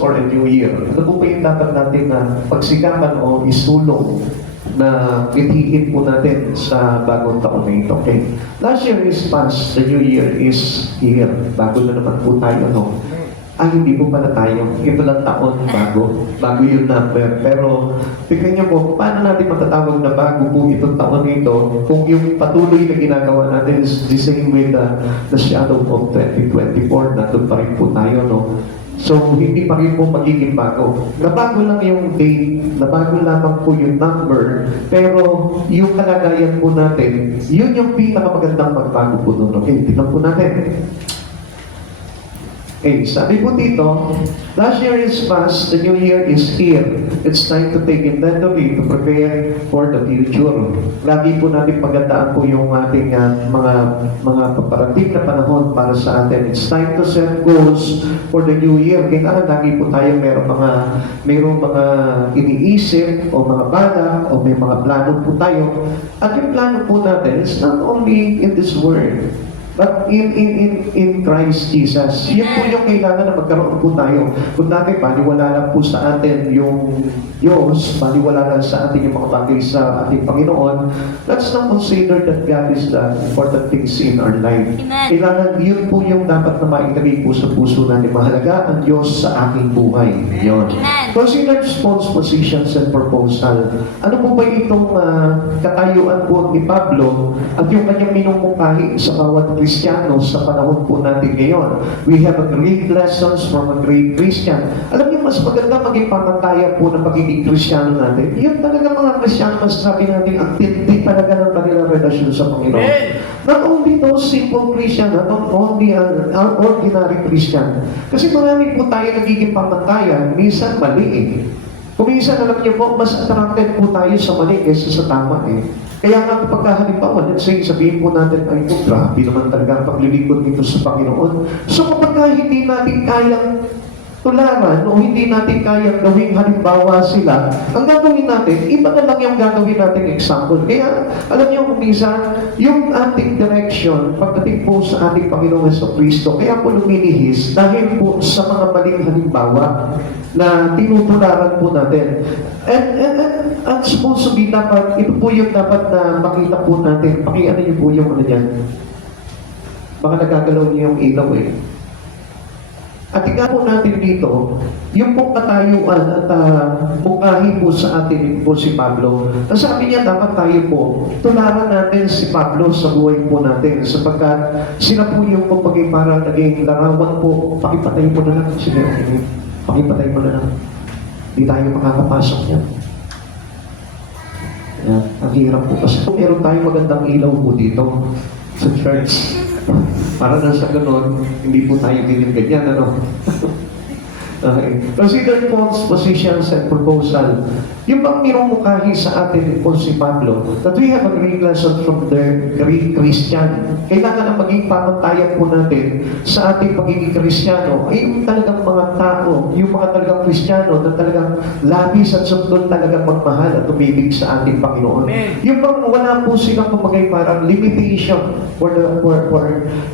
for a new year. Ano po ba yung dapat natin na pagsikapan o isulong na itihin po natin sa bagong taon na ito? Okay. Last year is past, the new year is here. Bago na naman po tayo, no? Hindi po pala tayo. Ito lang taon, bago. Bago yung number. Pero, tignan niyo po, paano natin matatawag na bago po itong taon nito kung yung patuloy na ginagawa natin is the same with the shadow of 2024, nandun pa rin po tayo, no? So, hindi pa rin po magiging bago. Nabago lang yung date, nabago lamang po yung number, pero yung kalagayan po natin, yun yung pinakamagandang magbago po doon. Okay, tignan po natin. Okay, sabi po dito, last year is past, the new year is here. It's time to take inventory to prepare for the future. Lagi po natin pagandaan po yung ating mga paparating na panahon para sa atin. It's time to set goals for the new year. Kaya lagi po tayo mayroong mga iniisip o mga bala o may mga plano po tayo. At yung plano po natin is not only in this world, but in Christ Jesus. Yan po yung kailangan na magkaroon po tayo. Kung dati, baliwala lang po sa atin yung Diyos, baliwala lang sa atin yung mga bagay sa ating Panginoon, let's not consider that God is the important things in our life. Amen. Kailangan yun po yung dapat na maitagay po sa puso natin. Mahalaga ang Diyos sa aking buhay. Yun. Amen. Consider response, positions, and proposal. Ano po ba itong katayuan po ni Pablo at yung kanyang minumungkahi sa bawat Kristiyano sa panahon po natin ngayon? We have a great lessons from a great Christian. Alam niyo, mas maganda maging pamantayan po ng pagiging Kristiyano natin. Yun talaga mga Kristiyano, masasabi natin, ang tindi talaga ng kanilang relasyon sa Panginoon. Not only those simple Christian, not only an ordinary Christian. Kasi marami po tayo nagiging pamantayan, minsan mali eh. Kung minsan, alam niyo po, mas attracted po tayo sa mali kaysa sa tama eh. Kaya nga kapag halimbawa, let's say, sabihin po natin, ay ito, grabe naman talaga ang paglilingkod nito sa Panginoon. So kapag hindi natin kayang tularan o hindi natin kayang gawing halimbawa sila, ang gagawin natin, iba na lang yung gagawin natin example. Kaya, alam niyo kung minsan, yung ating direction, pagdating po sa ating Panginoong Jesucristo, kaya po lumilihis dahil po sa mga maling halimbawa na tinutularan po natin. And supposed to be dapat, ito po yung dapat na makita po natin. Pakiano niyo po yung ano yan. Baka nagagalaw niyo yung ilaw eh. At tingnan po natin dito, yung pong katayuan at mungkahi po sa atin po si Pablo. Sabi niya, dapat tayo po, tularan natin si Pablo sa buhay po natin sapagkat sila po yung kumagay para naging larawan po. Pakipatay mo na lang. Sige, okay. Pakipatay mo na lang. Hindi tayo makakapasok yan. Yan, ang hirap po. Kasi kung meron tayong magandang ilaw po dito sa church, para na sa ganon, hindi po tayo ganyan, ano? Okay. Consider Paul's positions and proposal. Yung bang minumukhahi sa atin po si Pablo, that we have a great lesson from the Greek Christian. Kailangan na maging pamantayan po natin sa ating pagiging Kristiyano ay yung talagang mga tao, yung mga talagang Kristiyano na talagang labis at sundol talagang magmahal at umibig sa ating Panginoon. Amen. Yung bang wala po silang kumagay parang limitation for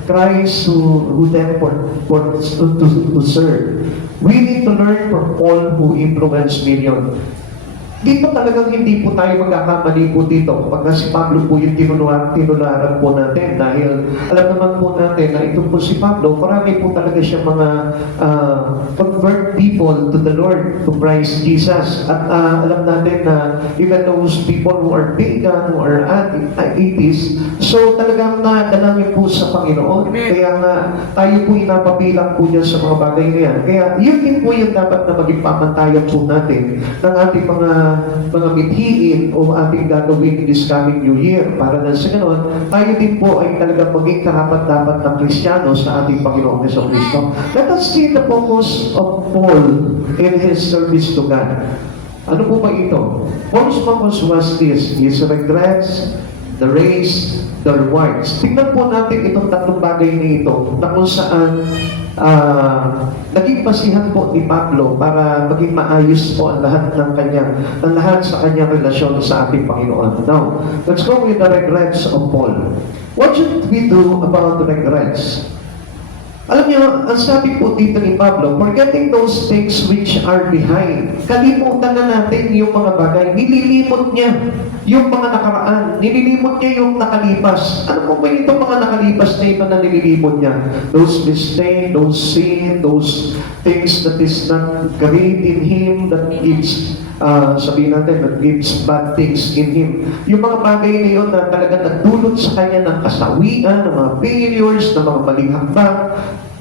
Christ who them to serve. We need to learn from Paul who influenced millions. Dito talagang hindi po tayo magkakamali po dito. Kapag si Pablo po yung tinularan po natin dahil alam naman po natin na ito po si Pablo, marami po talaga siya mga convert people to the Lord, to Christ Jesus. At alam natin na even those people who are pagan, who are atheists, so talagang nadala niyo po sa Panginoon. Kaya nga tayo po inapabilang po niya sa mga bagay na yan. Kaya yun din po yung dapat na maging pamantayan po natin ng ating mga mithiin o ating gagawin this coming New Year. Para na sa ganoon, tayo din po ay talagang maging karapat-dapat na Kristiyano sa ating Panginoong Jesucristo. Let us see the focus of Paul in his service to God. Ano po ba ito? Paul's focus was this, his regrets, the race, the rewards. Tingnan po natin itong tatlong bagay na ito na kung saan naging basihan po ni Pablo para maging maayos po ang lahat sa kanyang relasyon sa ating Panginoon. Now, let's go with the regrets of Paul. What should we do about the regrets? Alam niyo, ang sabi po dito ni Pablo, forgetting those things which are behind. Kalimutan na natin yung mga bagay. Nililimot niya yung mga nakaraan. Nililimot niya yung nakalipas. Ano po ba itong mga nakalipas na ito na nililimot niya? Those mistakes, those sin, those things that is not great in Him, that gives sabihin natin, that gives bad things in Him. Yung mga bagay na yun na talaga nagdulot sa Kanya ng kasawian, ng mga failures, ng mga maling hakbang,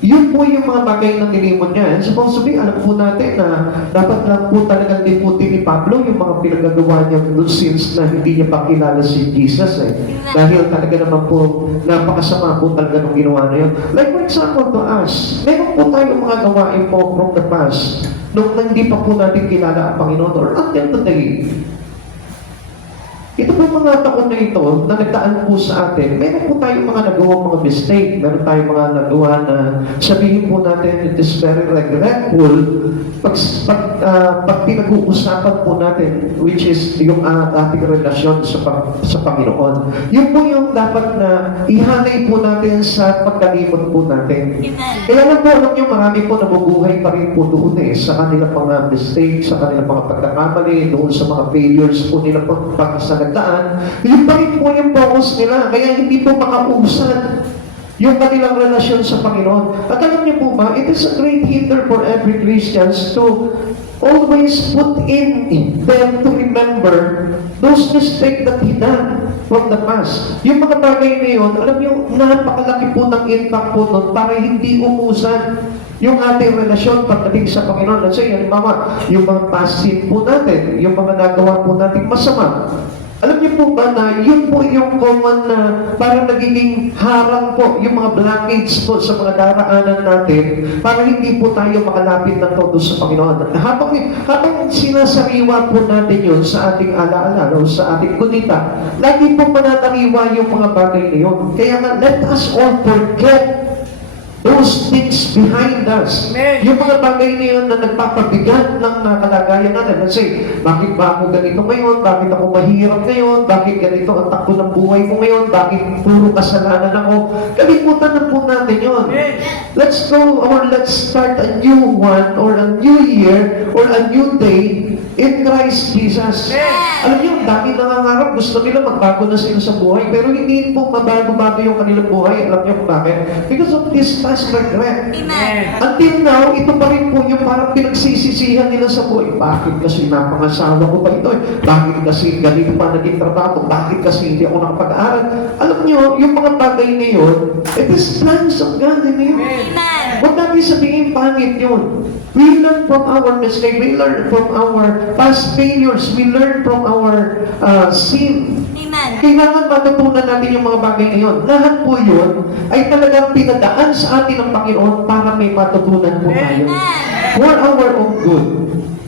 yun po yung mga bagay na nilimot niya. And supposedly, alam po natin na dapat lang po talagang limutin ni Pablo yung mga pinagagawa niya since na hindi niya pa kilala si Jesus eh. Dahil talaga naman po, napakasama po talaga nung ginawa na yun. Like for example to us, meron po tayong mga gawain po from the past nung hindi pa po natin kilala ang Panginoon or until today. Ito po mga taon na ito na nagdaan po sa atin, meron po tayong mga nagawang mga mistake, meron tayong mga nagawa na sabihin po natin it is very regretful pag pinag-uusapan po natin, which is yung ating relasyon sa Panginoon. Yun po yung dapat na ihanay po natin sa pagkalimot po natin. Kaya lang po, alam nyo, marami po nabubuhay pa rin po doon sa kanilang mga mistakes, sa kanilang mga pagkakamali, doon sa mga failures po nila pagkasanagdaan. Yun pa rin po yung focus nila, kaya hindi po makausad yung kanilang relasyon sa Panginoon. At alam niyo po ba, it is a great hinder for every Christians to always put in them to remember those mistakes that he done from the past. Yung mga bagay na yun, alam niyo, napakalaki po ng impact po nun para hindi umusan yung ating relasyon pagdating sa Panginoon. Let's say, halimbawa, yung mga past sin po natin, yung mga nagawa po natin masama, alam niyo po ba na yun po yung common na parang nagiging harang po, yung mga blockades po sa mga daraanan natin para hindi po tayo makalapit ng todo sa Panginoon. Habang sinasariwa po natin yun sa ating alaala o sa ating kunita, lagi po mananariwa yung mga bagay na yun. Kaya nga, let us all forget those things behind us. Amen. Yung mga bagay na yun na nagpapabigat ng kalagayan natin. Kasi, bakit ba ako ganito ngayon? Bakit ako mahirap ngayon? Bakit ganito ang takbo ng buhay ko ngayon? Bakit puro kasalanan ako? Kalimutan na po natin yun. Amen. Let's go or let's start a new one or a new year or a new day in Christ Jesus. Amen. Alam niyo, dami nangangarap, gusto nila magbago na sila sa buhay, pero hindi po mabago-bago yung kanilang buhay. Alam niyo kung bakit? Because of this past regret. Amen. Until now, ito pa rin po yung parang pinagsisisihan nila sa buhay. Bakit kasi napangasawa ko pa ito? Bakit kasi ganito pa naging trabaho? Bakit kasi hindi ako nakapag-aaral? Alam niyo, yung mga bagay na yun, it is plans of God in you. Amen. Huwag natin sabihin pangit yun. We learn from our mistake. We learn from our past failures. We learn from our sin. Amen. Kailangan matutunan natin yung mga bagay na yun. Lahat po yun ay talagang pinadaan sa atin ng Panginoon para may matutunan po tayo. For our own good.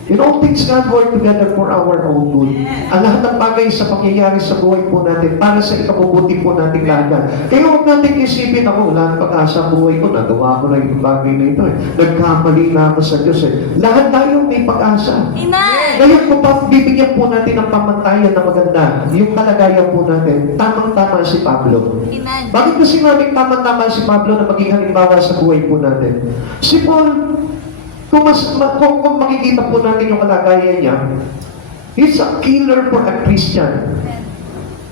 In all things, God work together for our own good. Ang lahat ng bagay sa pangyayari sa buhay po natin para sa ikabubuti po natin lahat. Kaya huwag natin isipin ako, wala ng pag-asa buhay ko, nagawa ko na yung bagay na ito. Nagkamali na ako sa Diyos. Lahat tayo may pag-asa. Amen. Ngayon po pa, bibigyan po natin ng pamantayan na maganda. Yung kalagayan po natin, tamang-tama si Pablo. Amen. Bakit ba sinabing tamang-tama si Pablo na maging halimbawa sa buhay po natin? Si Paul, kung makikita po natin yung kalagayan niya, he's a killer for a Christian.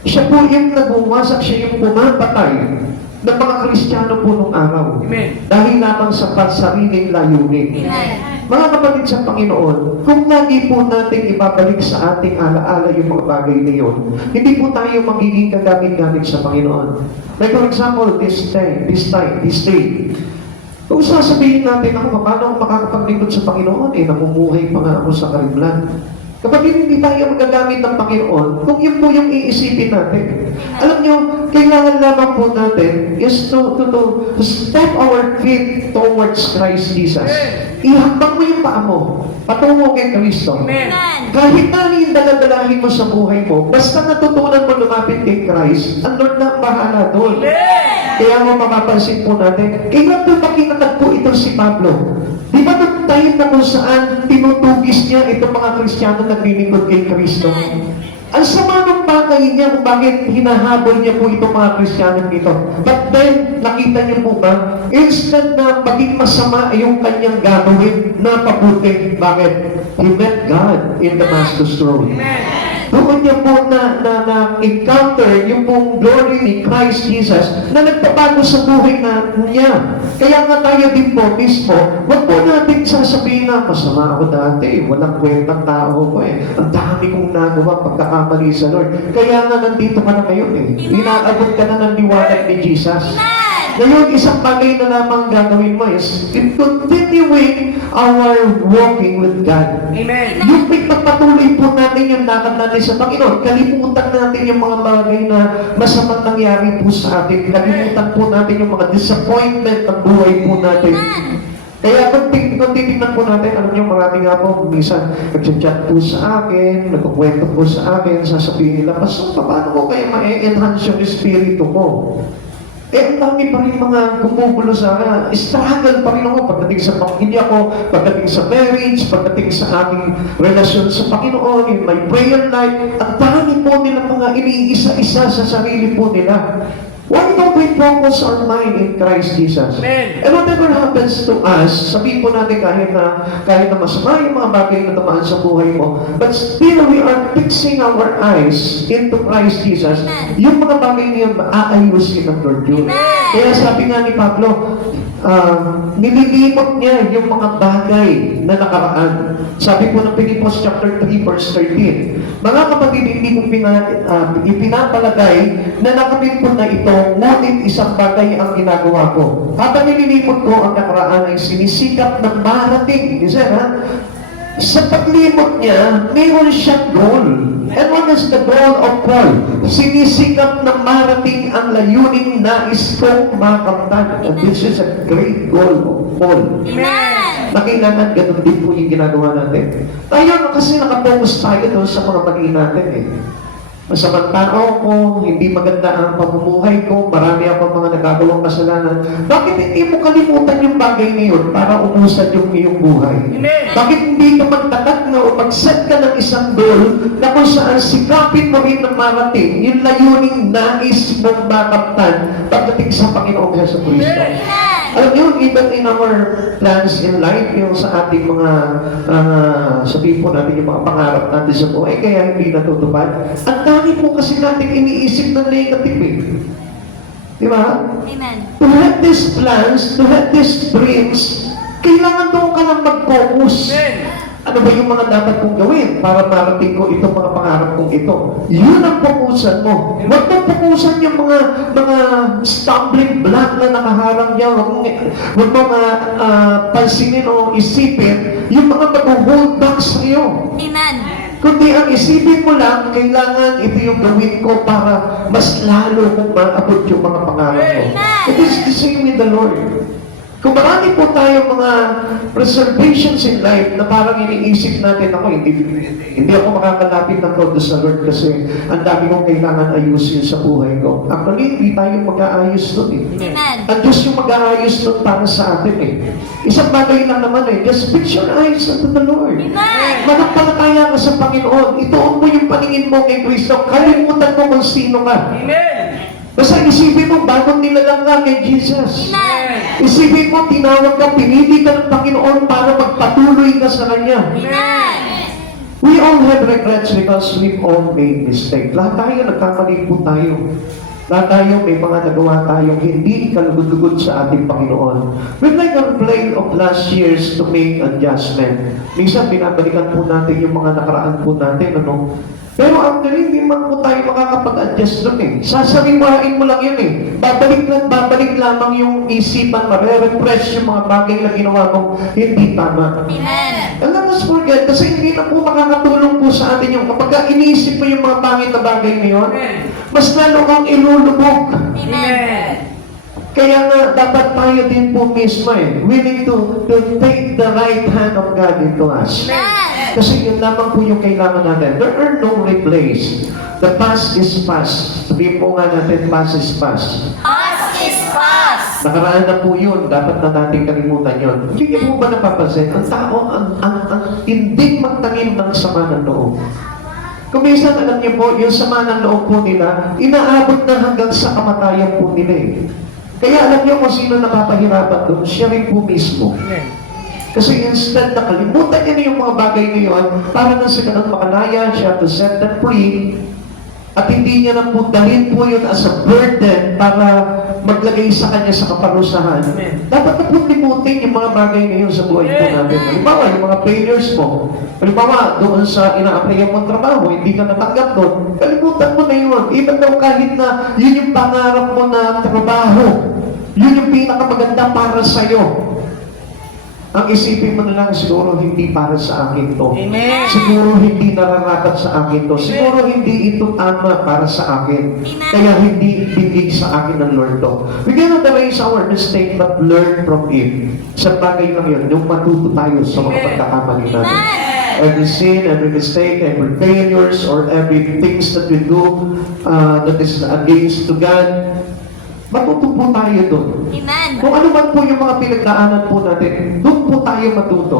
Siya po yung nagwawasak, siya yung pumapatay ng mga Kristiyano po nung araw. Amen. Dahil lamang sa pansariling layunin. Amen. Mga kapatid sa Panginoon, kung lagi po natin ibabalik sa ating alaala yung mga bagay na yun, hindi po tayo magiging kagamit-gamit sa Panginoon. Like for example, this day, kung sasabihin natin ako, paano ako makakapaglingkod sa Panginoon? Namumuhay pa nga ako sa karimlan. Kapag hindi tayo magagamit ng Panginoon, kung yun po yung iisipin natin. Alam nyo, kailangan lamang po natin is to step our feet towards Christ Jesus. Ihambang mo yung paa mo, patungo kay Kristo. Amen. Kahit na yung daladalahin mo sa buhay mo, basta natutunan mo lumapit kay Christ, ang Lord na ang bahala doon. Kaya mo mapapansin po natin, kailan po pakinatag po ito si Pablo? Di ba nung time na kung saan tinutugis niya itong mga Kristiyano naglilingkod kay Kristo? Ang sama ng bagay niya kung bakit hinahabol niya po itong mga Kristiyano dito. But then, nakita niyo po ba, instant na maging masama yung kanyang gagawin na pabuti. Bakit? He met God in Damascus Road. Doon niya po na-encounter yung pong glory ni Christ Jesus na nagpabago sa buhay niya. Kaya nga tayo din po mismo, wag po natin sasabihin na masama ako dati, walang kwentang tao ko eh. Ang dami kong nagawa pagkakamali sa Lord. Kaya nga nandito ka na ngayon eh. Inaabot ka na ng liwanag ni Jesus. Ngayon, isang bagay na lamang gagawin mo is continuing our walking with God. Amen. Yung pagpatuloy po natin yung lakad natin sa Panginoon, kalimutan natin yung mga bagay na masamang nangyari po sa atin. Kalimutan po natin yung mga disappointment ng buhay po natin. Kaya kung titignan po natin, alam niyo, marami nga po, minsan nag-chat po sa akin, nagkukwento po sa akin, sasabihin nila, Pastor, paano ko kaya ma-enhance yung espiritu ko? Eh, ang dami pa rin mga gumugulo sa akin. Struggle pa rin ako pagdating sa pamilya ko, pagdating sa marriage, pagdating sa aking relasyon sa Panginoon, in my prayer life. Ang dami po nila mga iniisa-isa sa sarili po nila. Why don't we focus our mind in Christ Jesus? Amen. And whatever happens to us, sabihin po natin kahit na masama yung mga bagay na tumaan sa buhay mo, but still we are fixing our eyes into Christ Jesus, yung mga bagay niya aayusin ng Lord yun. Kaya sabi nga ni Pablo, nililimot niya yung mga bagay na nakaraan. Sabi po ng Pilipos chapter 3 verse 13, mga kapatid, hindi ko ipinapalagay na nakamit ko na ito, ngunit isang bagay ang ginagawa ko. Habang nililimot ko ang nakaraan ay sinisikap ng marating. Sa paglimot niya, mayroon siyang goal. And what is the goal of Paul? Sinisikap na marating ang layuning nais kong makamtan. And this is a great goal of Paul. Amen. Na kailangan ganun din po yung ginagawa natin. Tayo kasi nakapokus tayo doon sa mga mali natin eh. Masamang tao ko, hindi maganda ang pamumuhay ko, marami ako mga nagagawang kasalanan. Bakit hindi mo kalimutan yung bagay na yun para umusad yung iyong buhay? Amen. Bakit hindi ka magtatak na o mag-set ka ng isang goal na kung saan sikapin mo rin na marating yung layuning nais mong makaptan pagdating sa Panginoong Hesus Kristo? Alam niyo, even in our plans in life, yung sa ating mga, sabihin po natin yung mga pangarap natin sa buhay, kaya hindi natutupad. Ang dami po kasi natin iniisip na negative eh. Di ba? Amen. To have these plans, to have these dreams, kailangan doon ka lang mag-focus. Amen. Ano ba yung mga dapat kong gawin para marating ko itong mga pangarap kong ito? Yun ang fokusan mo. Huwag mong fokusan yung mga stumbling block na nakaharang niya. Huwag mong pansinin o isipin yung mga mag-hold back sa iyo. Amen. Kundi ang isipin mo lang, kailangan ito yung gawin ko para mas lalo kong maabot yung mga pangarap ko. Amen. It is the same with the Lord. Kung marami po tayo mga preservations in life na parang iniisip natin, ako, hindi ako makakalapit ng todo sa Lord kasi ang dami kong kailangan ayusin sa buhay ko. Actually, hindi tayo mag-aayos doon eh. Amen. Ang Diyos yung mag-aayos doon para sa atin eh. Isang bagay lang naman eh, just fix your eyes unto the Lord. Amen. Manampalataya ka sa Panginoon. Ituon mo yung paningin mo kay Kristo. Kalimutan mo kung sino ka. Amen. Basta isipin mo, bagong nilalang ka kay Jesus. Amen. Isipin mo, tinawag ka, pinili ka ng Panginoon para magpatuloy ka sa Kanya. Amen. We all have regrets because we've all made mistakes. Lahat tayo, nagkamali po tayo. Lahat tayo, may mga nagawa tayong hindi kalugod-lugod sa ating Panginoon. We'd like a play of last years to make adjustment. Minsan, binabalikan po natin yung mga nakaraan po natin, ano? Pero actually, hindi man po tayo makakapag-adjust doon eh. Sasariwain mo lang yun eh. Babalik lamang yung isipan, mare-refresh yung mga bagay na ginawa mong hindi tama. Amen. And let us forget, kasi hindi na po makakatulong po sa atin yung kapag iniisip mo yung mga pangit na bagay na yun, mas lalo kang ilulubog. Amen. Kaya nga, dapat tayo din po mismo eh. We need to take the right hand of God into us. Amen. Kasi yun lamang po yung kailangan natin. There are no replace. The past is past. Sabihin po nga natin, past is past. Past is past. Nakaraan na po yun. Dapat na natin kalimutan yun. Hindi niyo po ba napapansin? Ang tao, ang hindi magtangin ng sama ng loob. Kung minsan, alam niyo po, yung sama ng loob po nila, inaabot na hanggang sa kamatayan po nila eh. Kaya alam niyo kung sino napapahirapan doon, siya rin po mismo. Kasi instead na kalimutan niya na yung mga bagay na yun, para na sa ganun makalaya siya to set them free, at hindi niya na po dalhin po yun as a burden para maglagay sa kanya sa kaparusahan. Dapat na po limutin yung mga bagay na yun sa buhay po natin. Halimbawa, yung mga failures mo. Halimbawa, doon sa ina-applyan mong trabaho, hindi ka natanggap doon, kalimutan mo na yun. Even though kahit na yun yung pangarap mo na trabaho, yun yung pinakamaganda para sa'yo. Ang isipin mo na lang, siguro hindi para sa akin to. Amen. Siguro hindi nararapat sa akin to. Siguro hindi ito tama para sa akin. Kaya hindi binigay sa akin ng Lord to. We cannot erase our mistake but learn from it. Sa bagay lang yun, yung matuto tayo sa mga pagkakamali natin. Every sin, every mistake, every failures, or every things that we do that is against to God, matuto po tayo doon. Amen. Kung ano man po yung mga pinagdaanan po natin, doon po tayo matuto.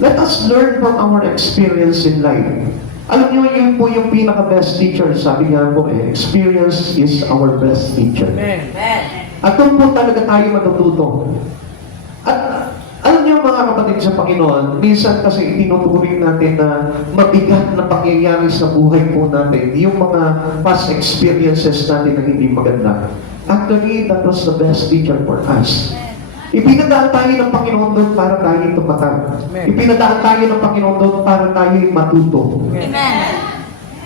Let us learn from our experience in life. Alam niyo, yun po yung pinaka-best teacher. Sabi nga po experience is our best teacher. Amen. At doon po talaga tayo matututo. At alam niyo mga kapatid sa Panginoon, minsan kasi itinuturing natin na mabigat na pangyayari sa buhay po natin, yung mga past experiences natin na hindi maganda. Actually, that was the best teacher for us. Ipinadaan tayo ng Panginoon doon para tayo tumatag. Ipinadaan tayo ng Panginoon doon para tayo matuto. Amen.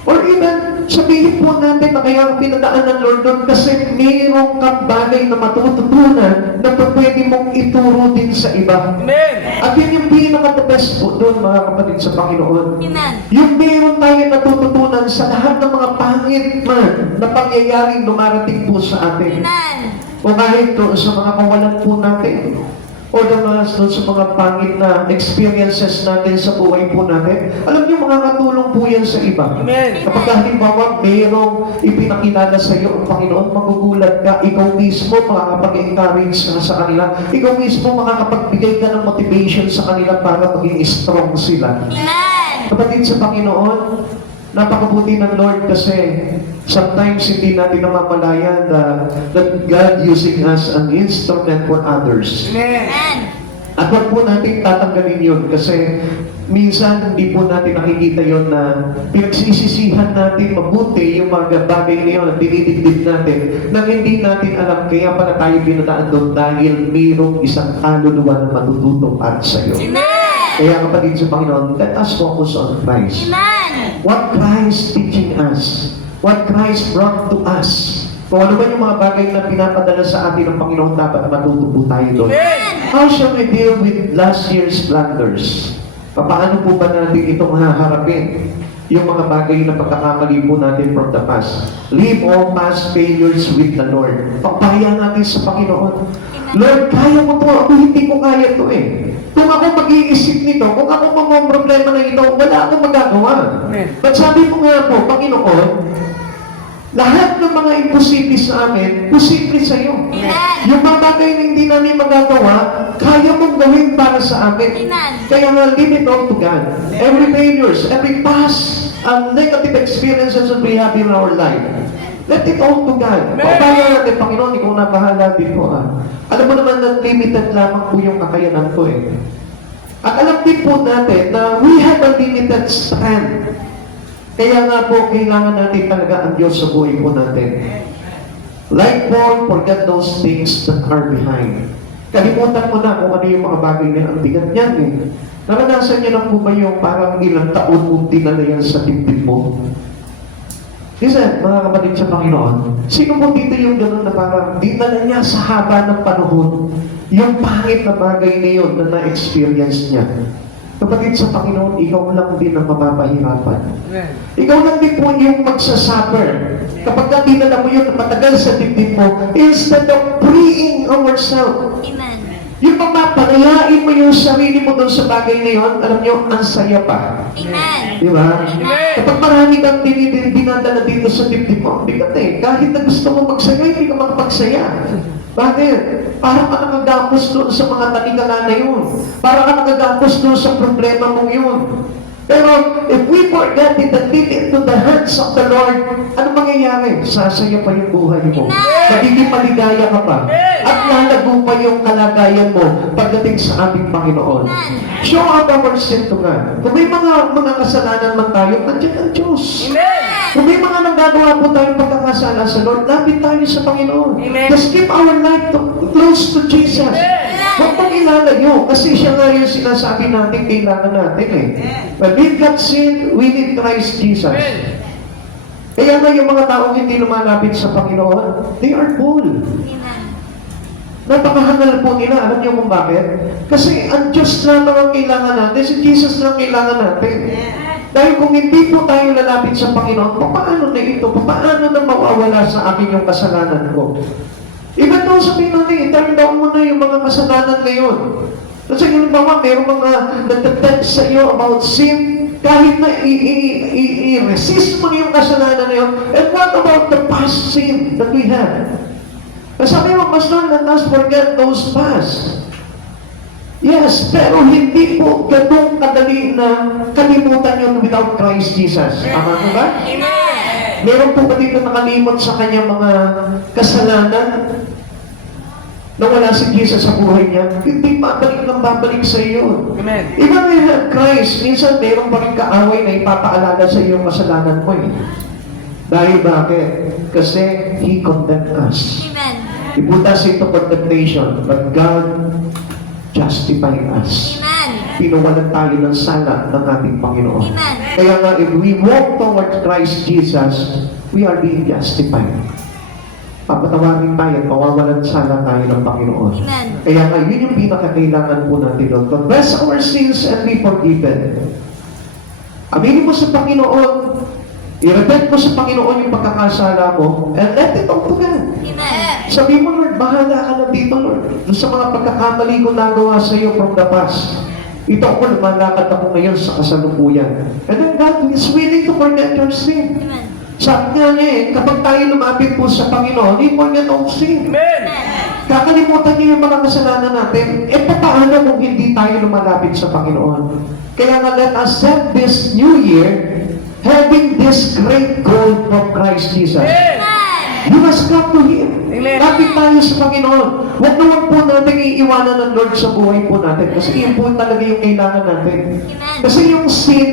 Or even, sabihin po natin na kaya pinadaan ng Lord doon kasi mayroong kang bagay na matututunan na pwede mong ituro din sa iba. Amen. At yun yung pinaka-the best po doon, mga kapatid sa Panginoon. Amen. Yung mayroon tayo natututunan sa lahat ng mga pangit man na pangyayaring dumarating po sa atin. Amen. O kahit doon sa mga kawalan po natin. O doon sa mga pangit na experiences natin sa buhay po natin. Alam niyo, makakatulong po yan sa iba. Amen. Kapag halimbawa, mayroong ipinakilala sa iyo ang Panginoon, magugulat ka, ikaw mismo makakapag-encourage ka sa kanila. Ikaw mismo makakapagbigay ka ng motivation sa kanila para maging strong sila. Amen. Kapatid sa Panginoon, napakabuti ng Lord kasi sometimes hindi natin namamalayan that God using us an instrument for others. Amen. At wag po natin tatanggalin yun kasi minsan hindi po natin nakikita yun na pinagsisisihan natin mabuti yung mga bagay na yun at dinidibdib natin na hindi natin alam kaya pala tayo pinadaan doon dahil mayroong isang kaluluwa na matututo para sa iyo. Amen. Kaya kapatid sa Panginoon, let us focus on Christ. Amen. What Christ teaching us, what Christ brought to us. Kung ano ba yung mga bagay na pinapadala sa atin ng Panginoon, dapat matutupo tayo doon. How shall we deal with last year's blunders? Paano po ba natin itong haharapin? Yung mga bagay na pagkakamali po natin from the past. Leave all past failures with the Lord. Pagpahayaan natin sa Panginoon. Lord, kaya mo to. Ako hindi ko kaya to eh. Kung ako mag-iisip nito, kung ako mga problema na ito, wala akong magagawa. But sabi mo nga po, Panginoon, lahat ng mga imposible sa amin, posible sa iyo. Amen. Yung mga bagay na hindi namin magagawa, kaya mong gawin para sa amin. Amen. Kaya nga, leave it all to God. Every failures, every past negative experiences that we have in our life, let it all to God. Paano natin, Panginoon, ikaw na bahala din po. Alam mo naman na limited lamang po yung kakayanan ko eh. At alam din po natin na we have a limited strength. Kaya nga po, kailangan natin talaga ang Diyos sa buhay po natin. Like Paul, forget those things that are behind. Kalimutan mo na kung ano yung mga bagay na ang bigat niyan eh. Naranasan niyo na po ba yung parang ilang taon mong dinala yan sa dibdib mo? Listen, mga kapatid sa Panginoon, sino po dito yung gano'n na parang dinala niya sa haba ng panahon yung pangit na bagay na yun na na-experience niya? Kapatid sa Panginoon, ikaw lang din ang mapapahirapan. Ikaw lang din po yung magsasuffer. Kapag dinala mo yun na matagal sa dibdib mo, instead of freeing ourselves, Amen. yung pagpapalayain mo yung sarili mo doon sa bagay na yun, alam nyo, ang saya pa. Amen. Di ba? Amen. Kapag marami kang dinadala dito sa dibdib mo, bigat eh. Kahit na gusto mo magsaya, hindi ka magpagsaya. Bakit? Para ka nakagapos doon sa mga tanikala na yun. Para ka nakagapos doon sa problema mong yun. Pero if we forget it and leave it to the hands of the Lord, ano mangyayari? Sasaya pa yung buhay mo. Amen. Magiging maligaya ka pa. At lalago pa yung kalagayan mo pagdating sa ating Panginoon. Amen. Show out our sin to God. Kung may mga kasalanan man tayo, nandiyan ang Diyos. Kung may mga nagagawa po tayong pagkakasala sa Lord, lapit tayo sa Panginoon. Amen. Just keep our life close to Jesus. Huwag mong ilalayo, kasi siya nga yung sinasabi natin, kailangan natin eh. When we've got sin, we need Christ Jesus. Kaya nga yung mga taong hindi lumalapit sa Panginoon, they are full. Amen. Napakahangal po nila. Alam niyo kung bakit? Kasi ang Diyos lang ang kailangan natin, si Jesus lang kailangan natin. Dahil kung hindi po tayo lalapit sa Panginoon, paano na ito? Paano na mawawala sa akin yung kasalanan ko? Iba daw sabihin natin, turn down mo na yung mga kasalanan na yun. Kasi yung mga mayroong mga nagtatext sa iyo about sin, kahit na i-resist mo yung kasalanan na yun, and what about the past sin that we had? Sabi mo, Pastor, let us forget those past. Yes, pero hindi po ganun kadali na kalimutan yun without Christ Jesus. Tama po ba? Meron po ba dito nakalimot sa kanyang mga kasalanan na wala si Jesus sa buhay niya? Hindi babalik sa iyo. Amen. Even we have Christ, minsan meron pa rin kaaway na ipapaalala sa iyo yung kasalanan mo eh. Dahil bakit? Kasi He condemned us. Amen. He put us into condemnation, but God justified us. Amen. Pinuwalan tayo ng sala ng ating Panginoon. Amen. Kaya nga, if we walk towards Christ Jesus, we are being justified. Papatawarin tayo at mawawalan sala tayo ng Panginoon. Amen. Kaya nga, yun yung pinakakailangan po natin doon. Confess our sins and be forgiven. Aminin mo sa Panginoon, i-repent mo sa Panginoon yung pagkakasala mo, and let it all to God. Amen. Sabi mo, Lord, bahala ka na dito, Lord. Doon sa mga pagkakamali ko nagawa sa iyo from the past. Ito ako, lumalakad ako ngayon sa kasalukuyan. And then God is willing to forget your sin. Amen. Sabi nga niya eh, kapag tayo lumapit po sa Panginoon, He forget all sin. Amen. Kakalimutan niya yung mga kasalanan natin. Eh, paano kung hindi tayo lumalapit sa Panginoon? Kaya nga, let us set this new year having this great goal from Christ Jesus. You must come to Him. Amen. Lapit tayo sa Panginoon. Huwag naman po natin iiwanan ng Lord sa buhay po natin. Kasi yun po talaga yung kailangan natin. Amen. Kasi yung sin,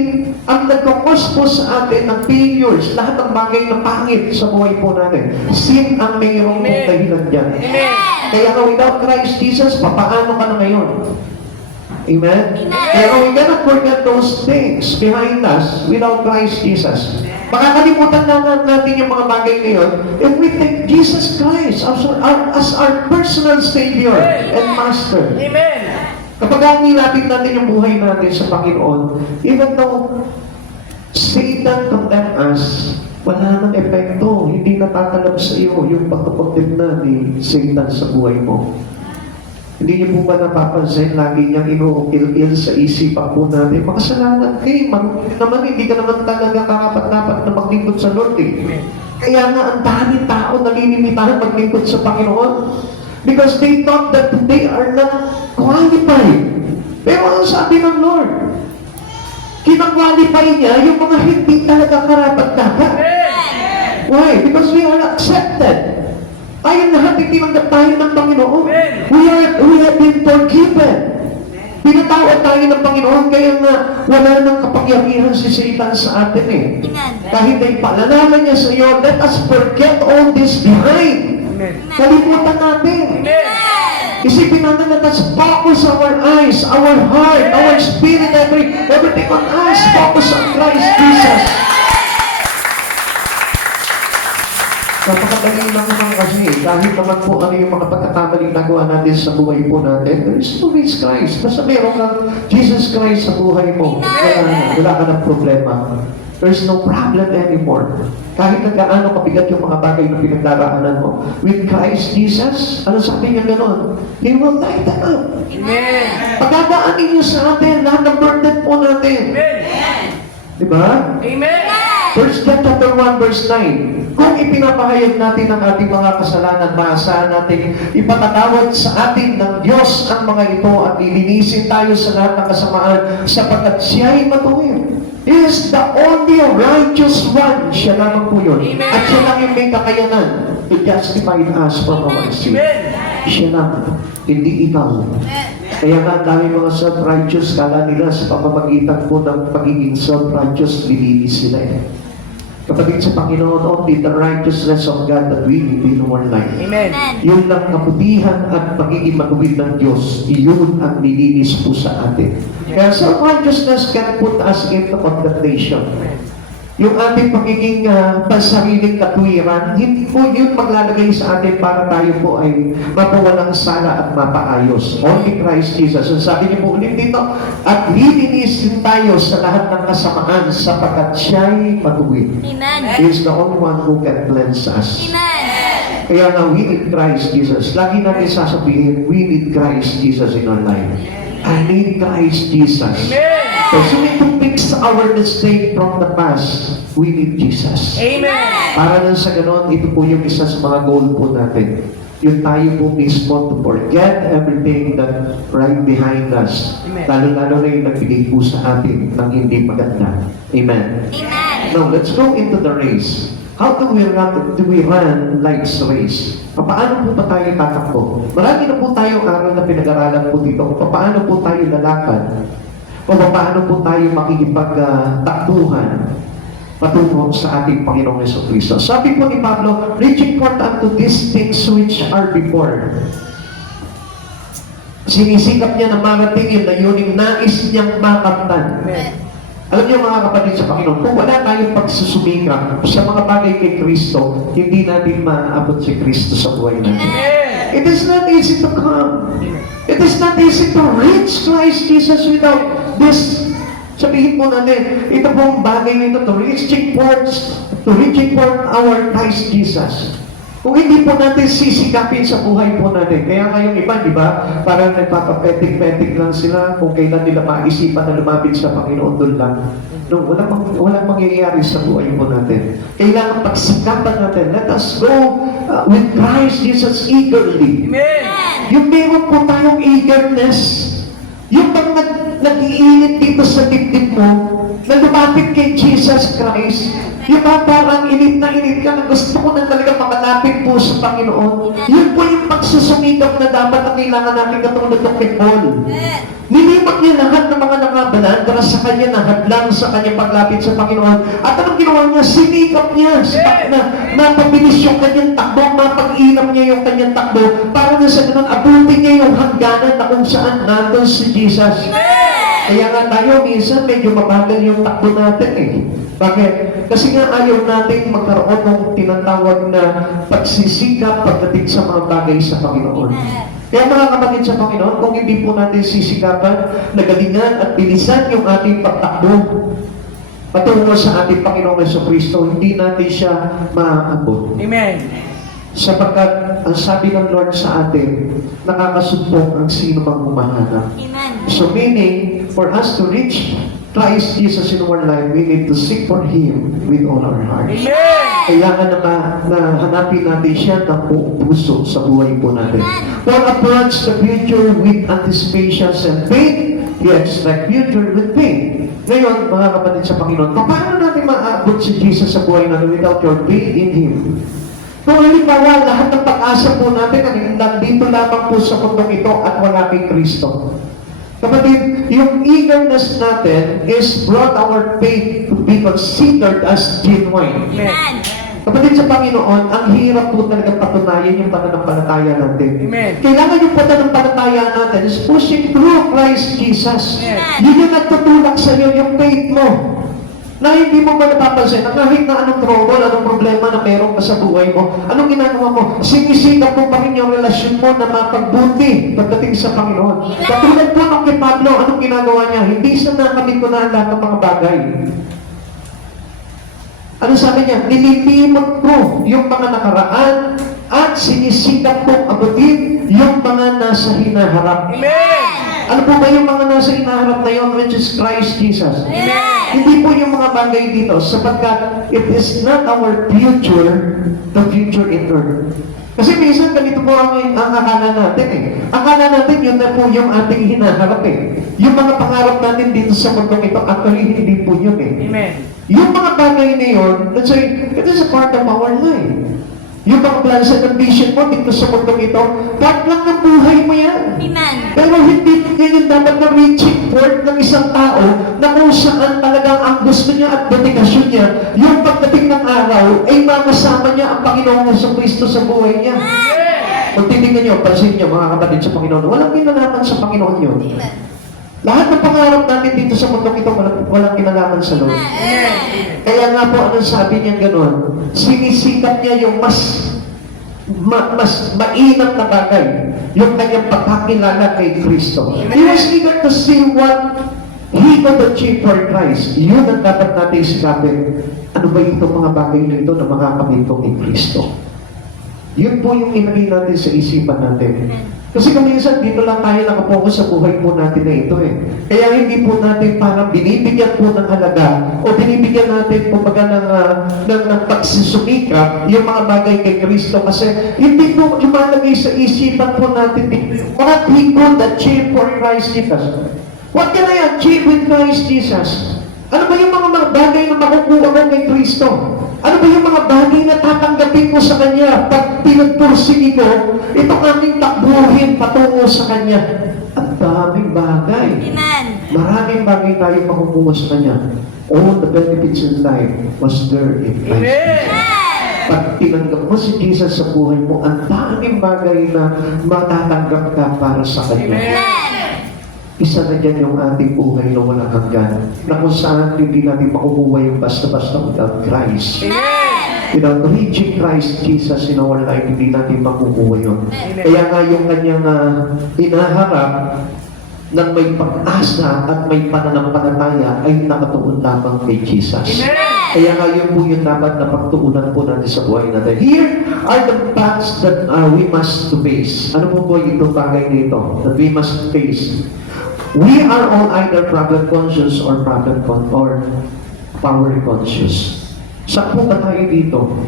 ang nagkakos po sa atin ng failures, lahat ng bagay na pangit sa buhay po natin. Sin ang mayroong Amen. dahilan dyan. Amen. Kaya nga without Christ Jesus, papaano ka na ngayon? Amen? Amen. Pero we cannot forget those things behind us without Christ Jesus. Makakalimutan lang natin yung mga bagay na yun if we take Jesus Christ as our personal Savior and Master. Amen. Kapag nilapit natin yung buhay natin sa Panginoon, even though Satan condemn us, wala nang epekto. Hindi natatalab sa iyo yung pagkakondemna ni Satan sa buhay mo. Hindi niyo po ba napapansin, lagi niyang inuukil-il sa isipan po natin, makasalanan kayo, naman hindi ka naman talaga karapat-dapat na maglingkod sa Lord eh. Kaya nga, ang daming tao nalilimitahan maglingkod sa Panginoon because they thought that they are not qualified. Pero ang sabi ng Lord, kinakwalify niya yung mga hindi talaga karapat-dapat. Why? Because we are accepted. Tayo lahat itinanggap tayo ng Panginoon. We have been forgiven. Pinatawad tayo ng Panginoon, kaya nga wala nang kapangyarihan si Satan sa atin eh. Amen. Kahit ay paalala niya sa iyo, let us forget all this behind. Kalimutan natin. Isipin natin, let us focus our eyes, our heart, our spirit, everything on us. Focus on Christ Jesus. Napakadali lang naman kasi, kahit naman po ano yung mga pagkakamaling nagawa natin sa buhay po natin, there is always Christ. Basta meron kang Jesus Christ sa buhay mo, wala ka ng problema. There's no problem anymore. Kahit nagkaano kabigat yung mga bagay na pinagdaraanan mo. With Christ Jesus, ano sabi niya gano'n? He will light that up. Amen. Pagdadaanin niyo sa atin, lahat ng burden po natin. Diba? Amen. 1 John chapter 1 verse 9. Kung ipinapahayag natin ang ating mga kasalanan, maasahan natin ipatatawad sa atin ng Diyos ang mga ito at ilinisin tayo sa lahat ng kasamaan sapagkat siya ay matuwid. He is the only righteous one. Siya lamang po yun. Amen. At siya lang yung may kakayanan to justify us from our sin. Siya lang, hindi ikaw. Kaya nga, dami mga self-righteous, kala nila sa pamamagitan po ng pagiging self-righteous, lilinis sila eh. Kapatid sa Panginoon, only the righteousness of God that we live in our life. Amen. Yun lang kabutihan at pagiging matuwid ng Diyos, yun ang nilinis po sa atin. Kaya self-righteousness can put us into condemnation. Yung ating pagiging pansariling katuwiran, hindi po yun maglalagay sa atin para tayo po ay mapawalang sala at mapaayos. Only Christ Jesus. So sabi niyo po ulit dito, at lilinisin tayo sa lahat ng kasamaan sapagkat siya'y matuwid. Amen. He is the only one who can cleanse us. Amen. Kaya nga, we need Christ Jesus. Lagi natin sasabihin, we need Christ Jesus in our life. I need Christ Jesus. Kasi we need to fix our mistake from the past. We need Jesus. Amen. Para lang sa ganon, ito po yung isa sa mga goal po natin. Yung tayo po mismo to forget everything that right behind us. Amen. Lalo-lalo na yung nagbigay po sa atin ng hindi maganda. Amen. Amen. Now, let's go into the race. How do we run life's race? Paano po ba tayo tatakbo? Marami na po tayong aral na pinag-aralan po dito. Paano po tayo lalakad? O paano po tayo makikipagtakbuhan patungo sa ating Panginoong Jesucristo? Sabi po ni Pablo, reaching forth unto these things which are before. Sinisikap niya na marating yung layuning nais niyang makamtan. Alam niyo mga kapatid sa Panginoon, kung wala tayong pagsusumikap sa mga bagay kay Kristo, hindi natin maaabot si Kristo sa buhay natin. It is not easy to come. It is not easy to reach Christ Jesus without this. Sabihin po natin, ito pong bagay nito to reaching forth our Christ Jesus. Kung hindi po natin sisikapin sa buhay po natin, kaya ngayong iba, di ba, parang nagpapapetik-petik lang sila kung kailan nila maisipan na lumapit sa Panginoon doon lang. No, walang mangyayari sa buhay po natin. Kailangan pagsikapan natin. Let us go with Christ Jesus eagerly. Amen. Yung meron po tayong eagerness, yung bang nag-iinit dito sa dibdib mo, na lumapit kay Jesus Christ, yung parang init na gusto ko na talaga makalapit po sa Panginoon. Yun po yung pagsusumikap na dapat na kailangan natin katulad ng kay Paul. Nilipat niya lahat ng mga nangabalandra sa kanya na hadlang sa kanya paglapit sa Panginoon. At anong ginawa niya? Sinikap niya na mapabilis yung kanyang takbo, mapag-inam niya yung kanyang takbo, para na sa ganun, abutin niya yung hangganan na kung saan nandun si Jesus. Kaya nga tayo, minsan medyo mabagal yung takbo natin eh. Bakit? Kasi nga ayaw natin magkaroon ng tinatawag na pagsisikap pagdating sa mga bagay sa Panginoon. Kaya mga kapatid sa Panginoon, kung hindi po natin sisikapan, nagalingan at bilisan yung ating pagtakbo patungo sa ating Panginoong Jesucristo, hindi natin siya maaabot. Amen. Sapagkat ang sabi ng Lord sa atin, nakakasumpong ang sino mang humahanap. Amen. So meaning, for us to reach Christ Jesus in our life, we need to seek for Him with all our heart. Amen. Kailangan na hanapin natin siya ng buong puso sa buhay po natin. Paul approach the future with anticipations and faith. He expect future with faith. Ngayon, mga kapatid sa Panginoon, paano natin maaabot si Jesus sa buhay natin without your faith in Him? Kung halimbawa, lahat ng pag-asa po natin ang nandito lamang po sa mundong ito at wala kay Kristo. Kapatid, yung eagerness natin is brought our faith to be considered as genuine. Amen. Kapatid sa Panginoon, ang hirap po talaga patunayan yung pananampalataya natin. Amen. Kailangan yung pananampalataya natin is pushing through Christ Jesus. Amen. Yun yung nagtutulak sa iyo, yung faith mo. Na hindi mo ba napapansin na kahit na anong trouble, anong problema na meron ka sa buhay mo, anong ginagawa mo? Sinisikap mo pa rin yung relasyon mo na mapagbuti pagdating sa Panginoon. Katulad po ng kay Pablo, anong ginagawa niya? Hindi siya nakamit ko na ang lahat ng mga bagay. Ano sabi niya? Nililimot ko yung mga nakaraan at sinisikap kong abutin yung mga nasa hinaharap. Amen. Ano po ba yung mga nasa hinaharap na yun, which is Christ Jesus? Amen. Hindi po yung mga bagay dito, sapagkat it is not our future, the future in earth. Kasi minsan ganito po ang akala natin eh. Akala natin yun na po yung ating hinaharap eh. Yung mga pangarap natin dito sa mundong ito, actually hindi po yun eh. Amen. Yung mga bagay na yun, let's say, it is a part of our life. Yung mga plans and ambition mo dito sa mundong ito, part lang ng buhay mo yan. Amen. Pero hindi yan yung dapat na reaching point ng isang tao na kung saan talagang ang gusto niya at dedikasyon niya, yung pagdating ng araw, ay makasama niya ang Panginoong Jesucristo sa buhay niya. Kung titignan niyo, pansin niyo mga kapatid sa Panginoon, walang kinalaman sa Panginoon yun. Amen. Lahat ng pangarap natin dito sa mundong ito, walang kinalaman sa Lord. Amen. Kaya nga po, anong sabi niya gano'n? Sinisikap niya yung mas mainam na bagay, yung kanyang pagkakilala kay Kristo. He was eager to see what he could achieve for Christ. Yun ang dapat natin sikapin. Ano ba itong mga bagay na ito na makakamit ko kay Kristo? Yun po yung ilagay natin sa isipan natin. Kasi kung minsan, dito lang tayo nakapokus sa buhay po natin na ito eh. Kaya hindi po natin parang binibigyan po ng halaga o binibigyan natin po baga ng pagsusumikap yung mga bagay kay Kristo kasi hindi po lumalagay sa isipan po natin what he could achieve for Christ Jesus. What can I achieve with Christ Jesus? Ano ba yung mga bagay na makukuha mo kay Kristo? Ano ba yung mga bagay na tatanggapin mo sa Kanya pag pinagpursigi ko, itong aming takbuhin patungo sa Kanya? Ang daming bagay. Amen. Maraming bagay tayo makukuha sa Kanya. All the benefits in life was there in Christ. Amen. Pag tinanggap mo si Jesus sa buhay mo, ang daming bagay na matatanggap ka para sa Kanya. Amen. Isa na dyan yung ating buhay na walang hanggan, na kung saan hindi natin makukuha yung basta-basta without Christ. Amen. Without reaching Christ Jesus in our life, hindi natin makukuha yun. Kaya nga yung kanyang hinaharap ng may pag-asa at may pananampalataya ay nakatuon lamang kay Jesus. Amen. Kaya nga yun po yung dapat na pagtuunan po natin sa buhay natin. Here are the paths that we must face. Ano po po itong bagay nito that we must face? We are all either problem conscious or power conscious. Saan po ba tayo dito?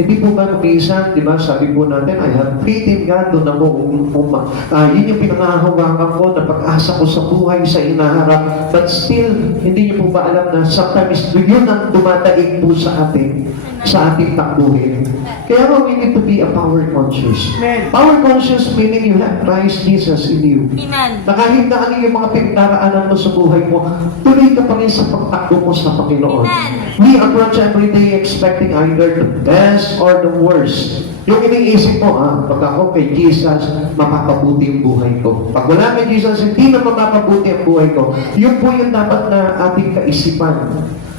Hindi po ba minsan, di ba, sabi po natin, I have faith in God, doon ako, yun yung pinangahawakan ko, na pag-asa ko sa buhay, sa inaharap. But still, hindi niyo po ba alam na sometimes yun ang dumadaig po sa atin, sa ating takbuhin. Kaya nga, we need to be a power conscious. Amen. Power conscious meaning you have Christ Jesus in you. Amen. Na kahit na ano yung mga pinagdaraanan mo sa buhay mo, tuloy ka pa rin sa pagtakbo mo sa Panginoon. Amen. We approach every day expecting either the best or the worst. Yung iniisip mo, pag ako kay Jesus, mapapabuti yung buhay ko. Pag wala kay Jesus, hindi na mapapabuti ang buhay ko. Yun po yung dapat na ating kaisipan.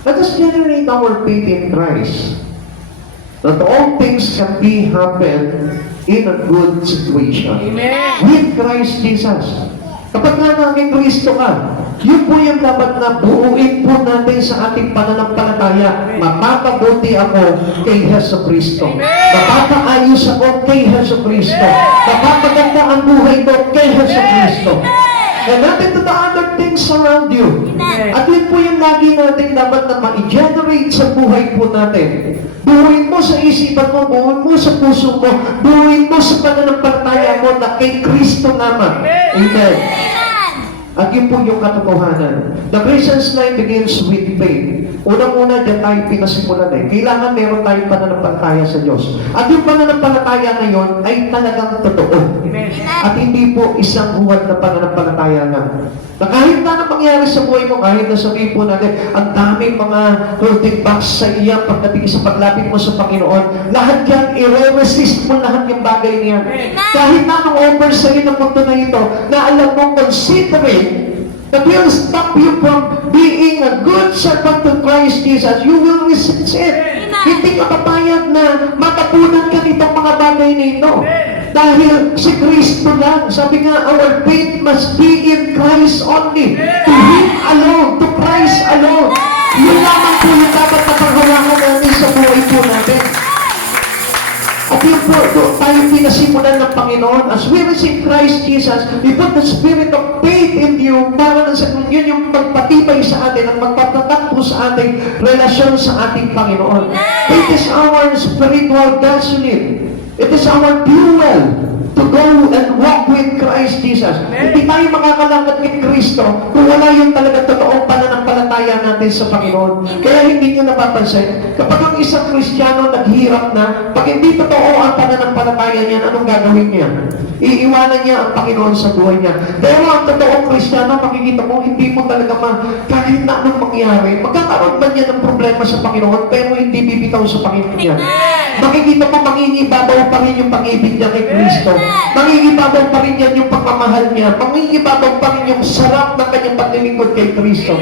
Let us generate our faith in Christ. That all things can be happen in a good situation. Amen. With Christ Jesus. Kapag nga naging Kristo ka, yun po yung dapat na buuin po natin sa ating pananampalataya. Mapapabuti ako kay Heso Kristo. Mapapaayos ako kay Heso Kristo. Mapapaganda ang buhay ko kay Heso Kristo. And nothing to the other things around you. Amen. At yun po yung lagi natin dapat na ma-generate sa buhay po natin. Buuin mo sa isipan mo, buuin mo sa puso mo, buuin mo sa pananampalataya mo na kay Kristo naman. Amen. Amen. At yun po yung katotohanan. The Christian's life begins with faith. Unang-una, dyan tayo pinasimulan eh. Kailangan meron tayong pananampalataya sa Diyos. At yung pananampalataya ngayon ay talagang totoo. Amen. At hindi po isang huwad na pananampalataya lang. Na kahit na mangyari sa buhay mo, kahit na sabihin po natin, ang daming mga holding back sa iya pagdating sa paglapit mo sa Panginoon, lahat yan, i-resist mo lahat yung bagay niyan. Kahit na anong offer sa iyo ng mundo na ito, na alam mo, considering that will stop you from being a good servant to Christ Jesus, you will resist it. Hindi ka papayag na matapunan ka nitong mga bagay na ito. Dahil si Kristo lang, sabi nga, our faith must be in Christ only. To Him alone, to Christ alone. Yun lamang po yung dapat napanghawakan natin sa buhay po natin. At yun po, doon tayo pinasimulan ng Panginoon. As we receive Christ Jesus, we put the spirit of faith in you para na sa yun yung magpatibay sa atin at magpapatak po sa ating relasyon sa ating Panginoon. It is our spiritual gasoline. It is our fuel to to go and walk with Christ Jesus. Hindi tayo makakalakad kay Kristo kung wala yung talaga totoong pananampalataya natin sa Panginoon. Kaya hindi nyo napapansin, kapag ang isang Kristiyano naghirap na, pag hindi totoo ang pananampalataya niya, anong gagawin niya? Iiwanan niya ang Panginoon sa buhay niya. Pero ang totoong Kristiyano, makikita mo, hindi mo talaga kahit na anong mangyari, magkakaroon ba niya ng problema sa Panginoon, pero hindi bibitaw sa Panginoon niya. Makikita mo, mangingibabaw pa rin yung pag-ibig niya kay Kristo. Mangingibabaw pa rin yan yung pagmamahal niya. Mangingibabaw pa rin yung sarap ng kanyang paglilingkod kay Kristo.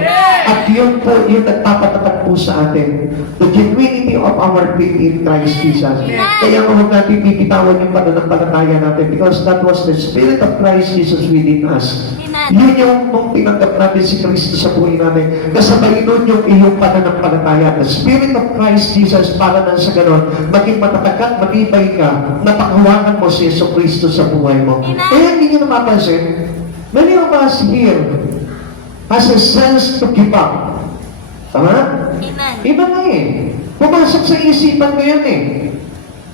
At yun po, yung nagpapatatag po sa atin. The genuinity of our faith in Christ Jesus. Kaya huwag natin bibitawan yung pananampalataya natin because that was the Spirit of Christ Jesus within us. Yun yung nung tinanggap natin si Kristo sa buhay natin. Kasabay nun yung iyong pananampalataya. The Spirit of Christ Jesus para nang sa ganon, maging matatag at matibay ka, napakahawakan mo si Yeso Kristo sa buhay mo. Kaya hindi nyo napapansin, many of us here has a sense to give up. Tama? Iba na eh. Pumasok sa isipan ko yan eh.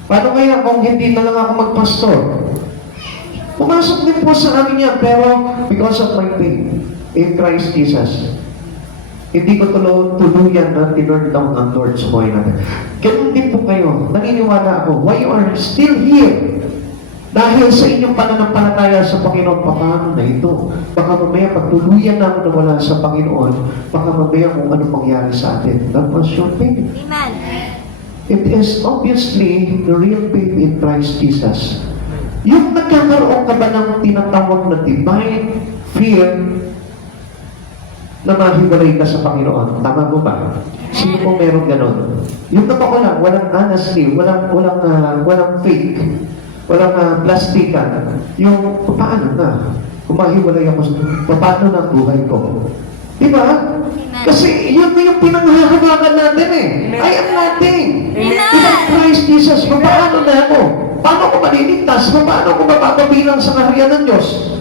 Paano kaya kung hindi na lang ako magpastor? Pumasok din po sa amin yan, pero because of my faith in Christ Jesus, hindi ko tuluyan na tinurn down ang Lord sa buhay natin. Ganun din po kayo. Naniniwala ako, why you are still here? Dahil sa inyong pananampalataya sa Panginoon, paano na ito? Baka mamaya pagtuluyan na nawala sa Panginoon, baka mamaya kung ano mangyari sa atin. That was your faith. Amen. It is obviously the real faith in Christ Jesus. Yung nagkakaroon ka ba ng tinatawag na divine fear na mahiwalay ka sa Panginoon? Tama mo ba? Sino po meron ganon? Yung totoo lang, walang honesty, walang fake, walang plastikan. Yung paano na? Kung mahiwalay ako, paano na ang buhay ko? Di ba? Kasi yun na yung pinanghahanakan natin eh. I am nothing. Without Christ Jesus, paano na ako? Paano ko maliligtas? Paano ko mapapabilang sa kaharian ng Diyos?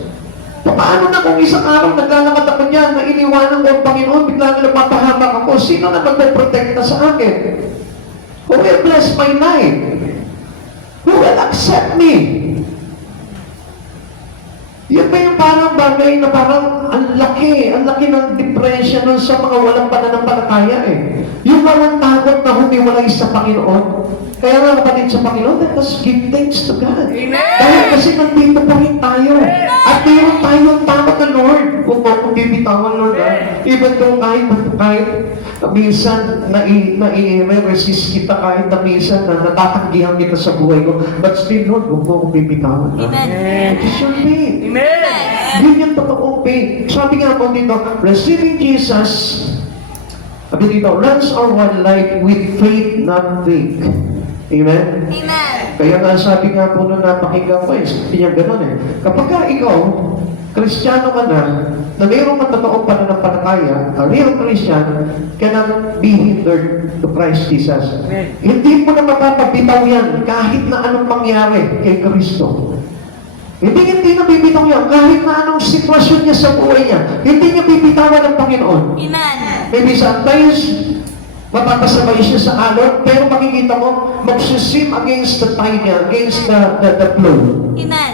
Paano na kung isang araw naglalakad ako niyan na iniwanan ko ang Panginoon, bigla na napapahamak ako, sino na magpaprotekta sa akin? Who will bless my life? Who will accept me? Yan ba yung parang bagay na parang ang laki ng depression sa mga walang pananampalataya eh. Yung walang takot na humiwalay sa Panginoon. Kaya nga kapatid sa Panginoon, let us give thanks to God. Amen. Dahil kasi nandito pa rin tayo. At mayroon tayong takot na Lord. Kung kung bibitawan Lord, even though kahit minsan may resist kita, kahit na minsan na natatanggihan kita sa buhay ko, but still Lord, huwag mo akong bibitawan. Amen. It is your faith. Amen. Yun yung totoong faith. Sabi nga po dito, receiving Jesus, sabi dito, runs our one life with faith, not faith. Amen? Amen. Kaya nga sabi nga po nung napakinggan ko sabi niya gano'n eh. Kapag ka ikaw, Kristiyano ka na mayroong matotoong pananampalataya, a real Christian cannot be hindered to Christ Jesus. Hindi mo na mapapabitaw yan kahit na anong mangyari kay Kristo. Hindi na bibitaw yan kahit na anong sitwasyon niya sa buhay niya. Hindi niya bibitawan ng Panginoon. Amen. Maybe sometimes, mapapasabay siya sa alon, pero makikita mo, magsisim against the tide niya, against the flow. Amen.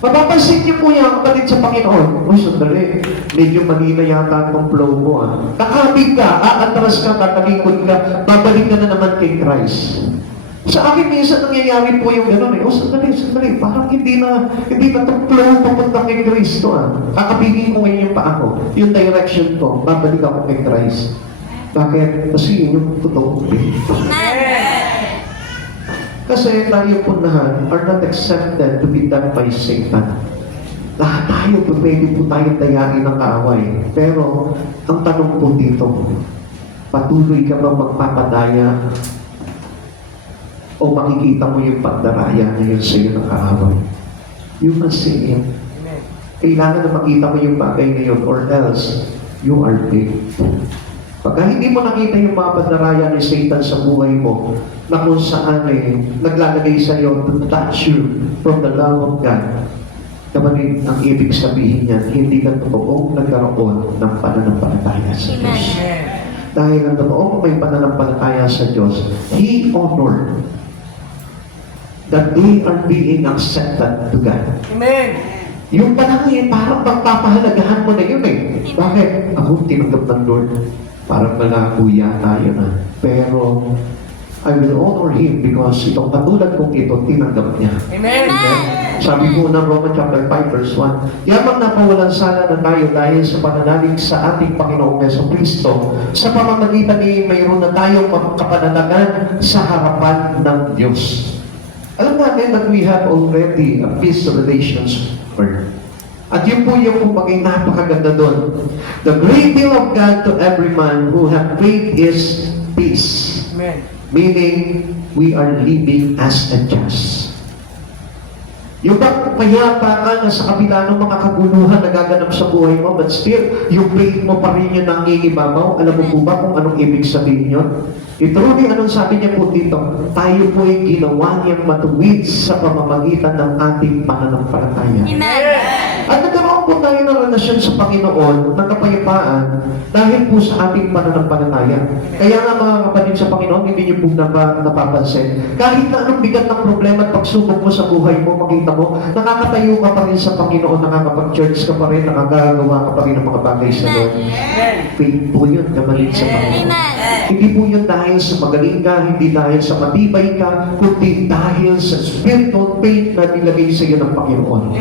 Mapapansin niyo po yan, kapatid sa Panginoon. Uy, sandali, medyo mali na yata itong flow mo. Kakabig ka, aatras ka, tatalikod ka, babalik ka na naman kay Christ. Sa akin, minsan nangyayari po yung gano'n eh. Oh, sandali, parang hindi na itong flow papunta kay Kristo. Kakabigin ko ngayon yung paa ko, yung direction ko, babalik ako kay Christ. Bakit? Kasi yun yung totoo. Kasi tayo po lahat are not accepted to be done by Satan. Lahat tayo po, pwede po tayo dayain ng kaaway. Pero, ang tanong po dito, patuloy ka ba magpapadaya o makikita mo yung pagdaraya ngayon sa iyo ng kaaway? You must say it. Kailangan na makita mo yung bagay ngayon or else you are dead. Pagka hindi mo nakita yung mga pandaraya ni Satan sa buhay mo, na kung saan naglalagay sa iyo to touch you from the love of God, kapatid, ang ibig sabihin niyan, hindi ka totoong nagkaroon ng pananampalataya sa Diyos. Dahil ang totoong may pananampalataya sa Diyos, He honored that they are being accepted to God. Amen. Yung panangin, parang pagpapahalagahan mo na yun eh. Bakit? Ako tinanggap ng Lord. Parang malabo yata yun ah. Pero, I will honor Him because itong katulad kong ito, tinanggap niya. Amen. Sabi po ng Romans chapter 5 verse 1, yamang napawalan sana na tayo dahil sa pananalig sa ating Panginoong Yeso Kristo, sa pamamagitan ni mayroon na tayong kapanatagan sa harapan ng Diyos. Alam natin that we have already a peace relations with God. At yun po yung kumagay napakaganda doon. The great deal of God to every man who have faith is peace. Amen. Meaning, we are living as a just. Yung ba payapa ka na sa kabila ng mga kaguluhan na gaganap sa buhay mo, but still, yung faith mo pa rin yung nangingibabaw. Alam mo po ba kung anong ibig sabihin yun? Truly, anong sabi niya po dito? Tayo po ay ginawa niyang matuwid sa pamamagitan ng ating pananampalataya. Amen. At nagkaroon po tayo ng relasyon sa Panginoon ng kapayapaan dahil po sa ating pananampalataya. Kaya nga mga kapatid sa Panginoon, hindi niyo po napapansin. Kahit na anong bigat ng problema at pagsubok mo sa buhay mo, makita mo, nakakatayo ka pa rin sa Panginoon, nakakapag-church ka pa rin, nakagagawa ka pa rin ng mga bagay sa Lord. Faith po yun, kamalit sa Panginoon. Amen. Hindi po yun dahil sa magaling ka, hindi dahil sa matibay ka, kundi dahil sa spiritual faith na nilagay sa iyo ng Panginoon.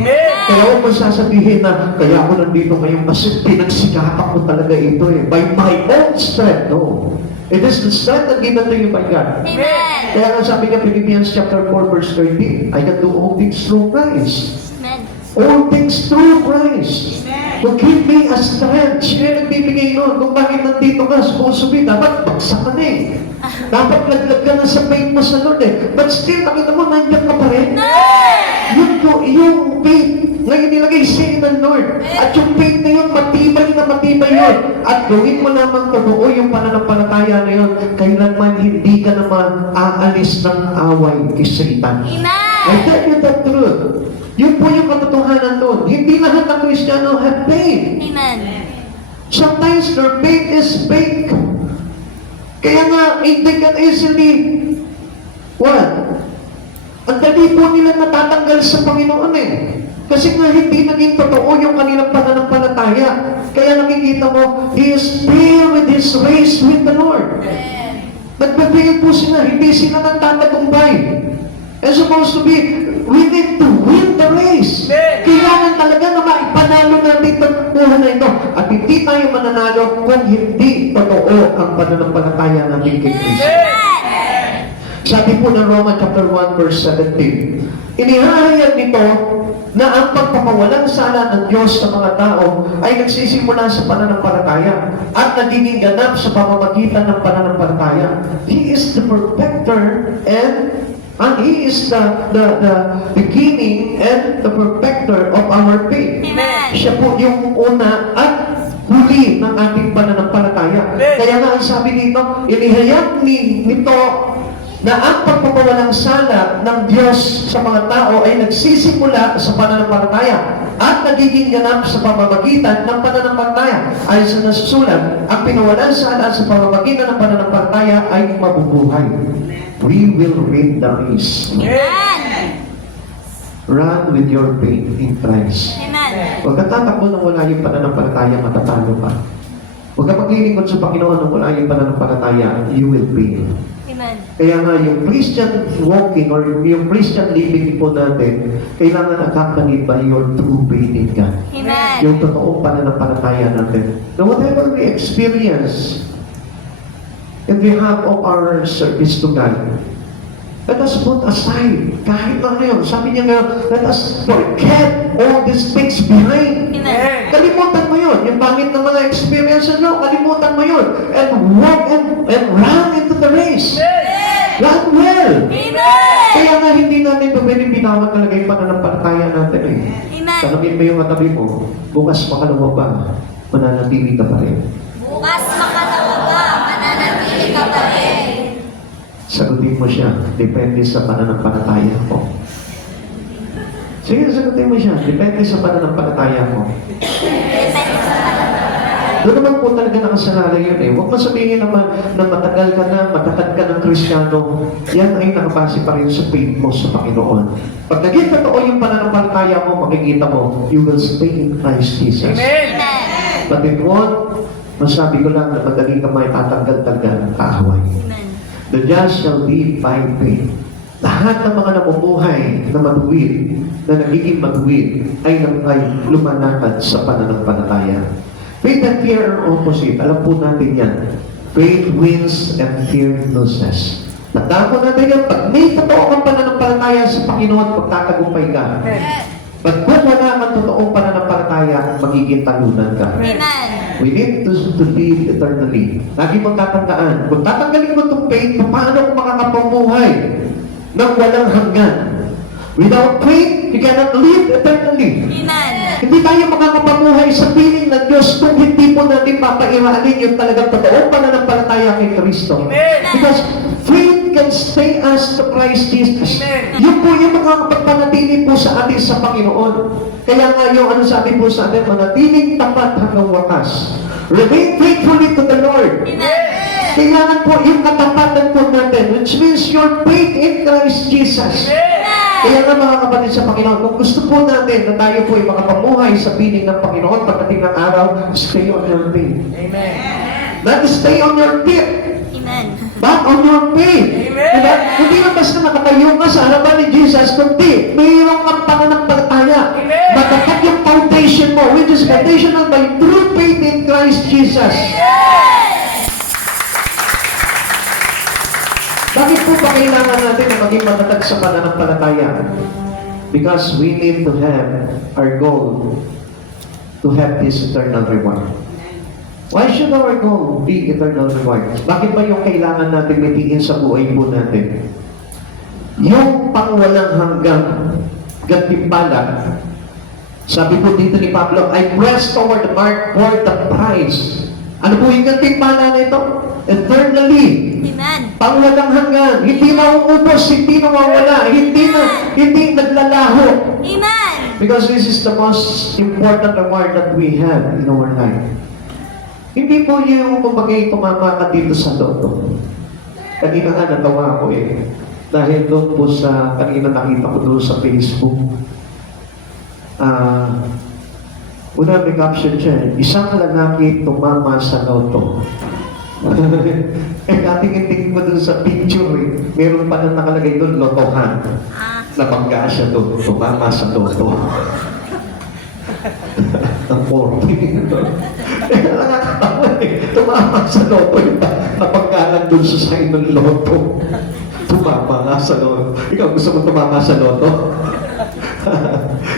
Kaya huwag mo sasabihin na, kaya ako nandito ngayon kasi pinagsikapan ko talaga ito eh. By my own strength, no. It is the strength that given to you by God. Amen. Kaya nga sabi niya, Philippians chapter 4 verse 13, I can do all things through Christ. Amen. All things through Christ. To give me a strength. Siya yung nagbibigay nun. Kung bakit nandito ka, supposed to be, dapat bagsak ka na eh. Dapat laglag ka na sa faith mo sa Lord eh. But still, nakita mo, nandiyan ka pa rin. Yun ko, yung faith, ngayon nilagay sa'yo ng Lord. At yung faith na yun, matibay yun. At gawin mo lamang totoo yung pananampalataya na yun, kailanman hindi ka naman aalis ng away kay Satan. Amen. I tell you the truth. Yun po yung katotohanan doon. Hindi lahat ng Kristiyano have faith. Amen. Sometimes their faith is fake. Kaya nga, they can easily, what? Ang dali po nila natatanggal sa Panginoon eh. Kasi nga hindi naging totoo yung kanilang pananampalataya. Kaya nakikita mo, he is filled with his race with the Lord. Nagbabail po sila, hindi sila nagtatagumpay. And supposed to be, we need to win the race. Kailangan talaga na maipanalo natin ang buhay na ito. At hindi tayo mananalo kung hindi totoo ang pananampalataya natin kay Kristo. Sabi po ng Romans chapter 1 verse 17, inihahayag nito na ang pagpapawalang sala ng Diyos sa mga tao ay nagsisimula sa pananampalataya at nagiging ganap sa pamamagitan ng pananampalataya. He is the perfecter and He is the beginning and the perfecter of our faith. Amen. Siya po yung una at huli ng ating pananampalataya. Kaya nga ang sabi dito, inihayag nito na ang pagpapawalang sala ng Diyos sa mga tao ay nagsisimula sa pananampalataya at nagiging ganap sa pamamagitan ng pananampalataya. Ayon sa nasusulat, ang pinawalang sala sa pamamagitan ng pananampalataya ay mabubuhay. We will win the race. Amen. Run with your faith in Christ. Amen. Huwag ka tatakbo nang wala yung pananampalataya, matatalo ka. Huwag ka maglilingkod sa Panginoon nang wala yung pananampalataya, you will fail. Amen. Kaya nga yung Christian walking or yung Christian living po natin, kailangan accompanied by your true faith in God. Amen. Yung totoong pananampalataya natin. Now whatever we experience in behalf of our service to God, let us put aside, kahit na yun, sabi niya nga, let us forget all these things behind. Amen. Kalimutan mo yun. Yung pangit ng mga experiences mo, kalimutan mo yun. And walk and run into the race. Run well. Amen. Kaya nga hindi natin ito pwedeng bitawan talaga yung pananampalataya natin eh. Amen. Tanungin mo yung katabi mo, bukas makalawa pa, mananatili ka pa rin. Bukas makalawa ba, mananatili ka pa rin. Sagutin mo siya, depende sa pananampalataya mo. Sige, sagutin mo siya, depende sa pananampalataya mo. Depende sa pananampalataya. Doon naman po talaga nakasalalay yun eh. Huwag mo sabihin naman na matagal ka na, matatag ka ng Kristiyano, yan ay nakabase pa rin sa faith mo sa Panginoon. Pag naging totoo yung pananampalataya mo, makikita mo, you will stay in Christ Jesus. Amen. But it won't, masabi ko lang na madali ka may tatanggal talaga ng kaaway. Amen. The just shall live by faith. Lahat ng mga namumuhay na matuwid, na nagiging matuwid, ay lumanakad sa pananampalataya. Faith and fear are opposite. Alam po natin yan. Faith wins and fear loses. Tandaan po natin yan. Pag may totoo kang pananampalataya sa Panginoon, magtatagumpay ka. Pag kung wala kang totoong pananampalataya, magiging talunan ka. Amen. We need to live eternally. Lagi mong tatandaan. Kung tatanggalin mo itong faith, paano kung makakapamuhay ng walang hanggan? Without faith, you cannot live eternally. Amen. Hindi tayo makakapamuhay sa piling ng Diyos kung hindi po natin papairaalin yung talagang totoong pananampalataya kay Kristo. Because faith can stay us to Christ Jesus. Yun po yung makakapagpanatili po sa atin sa Panginoon. Kaya nga yung ano sabi po sa atin, manatiling tapat hanggang wakas. Remain faithfully to the Lord. Amen. Kailangan po yung katapatan po natin, which means your faith in Christ Jesus. Kaya nga mga kapatid sa Panginoon, kung gusto po natin na tayo po ay makapamuhay sa piling ng Panginoon pagdating ng araw, stay on your faith. Amen. Not stay on your feet, Amen. but on your faith. Amen. Diba? Hindi na basta nakatayo ka sa harapan ni Jesus, kundi mayroong kang pananampalataya. Amen. Matatag yung foundation mo, which is foundational by true faith in Christ Jesus. Bakit po ba kailangan natin na maging matatag sa pananampalataya? Because we need to have our goal to have this eternal reward. Why should our goal be eternal reward? Bakit ba yung kailangan natin mitiin sa buhay po natin? Yung pangwalang hanggang gantimpala. Sabi po dito ni Pablo, I press toward the mark for the prize. Ano po yung gantimpala na ito? Eternally. Amen. Pangwalang hanggan, hindi mauubos, hindi nawawala, hindi naglalaho. Amen. Because this is the most important reward that we have in our life. Hindi po yung kumbaga tumama ka dito sa loto. Kanina nga natawa ko eh. Dahil doon po sa, kanina nakita ko doon sa Facebook. Una may caption siya, isang lalaki tumama sa loto. Eh, natingin-tingin ko doon sa picture eh. Meron pa na nakalagay doon, lotohan. Nabangga siya doon, tumama sa loto. Ang 40. Eh, nakakatawa eh. Tumama sa loto. Nabangga lang doon sa sign ng loto. Tumama nga sa loto. Ikaw gusto mo tumama sa loto?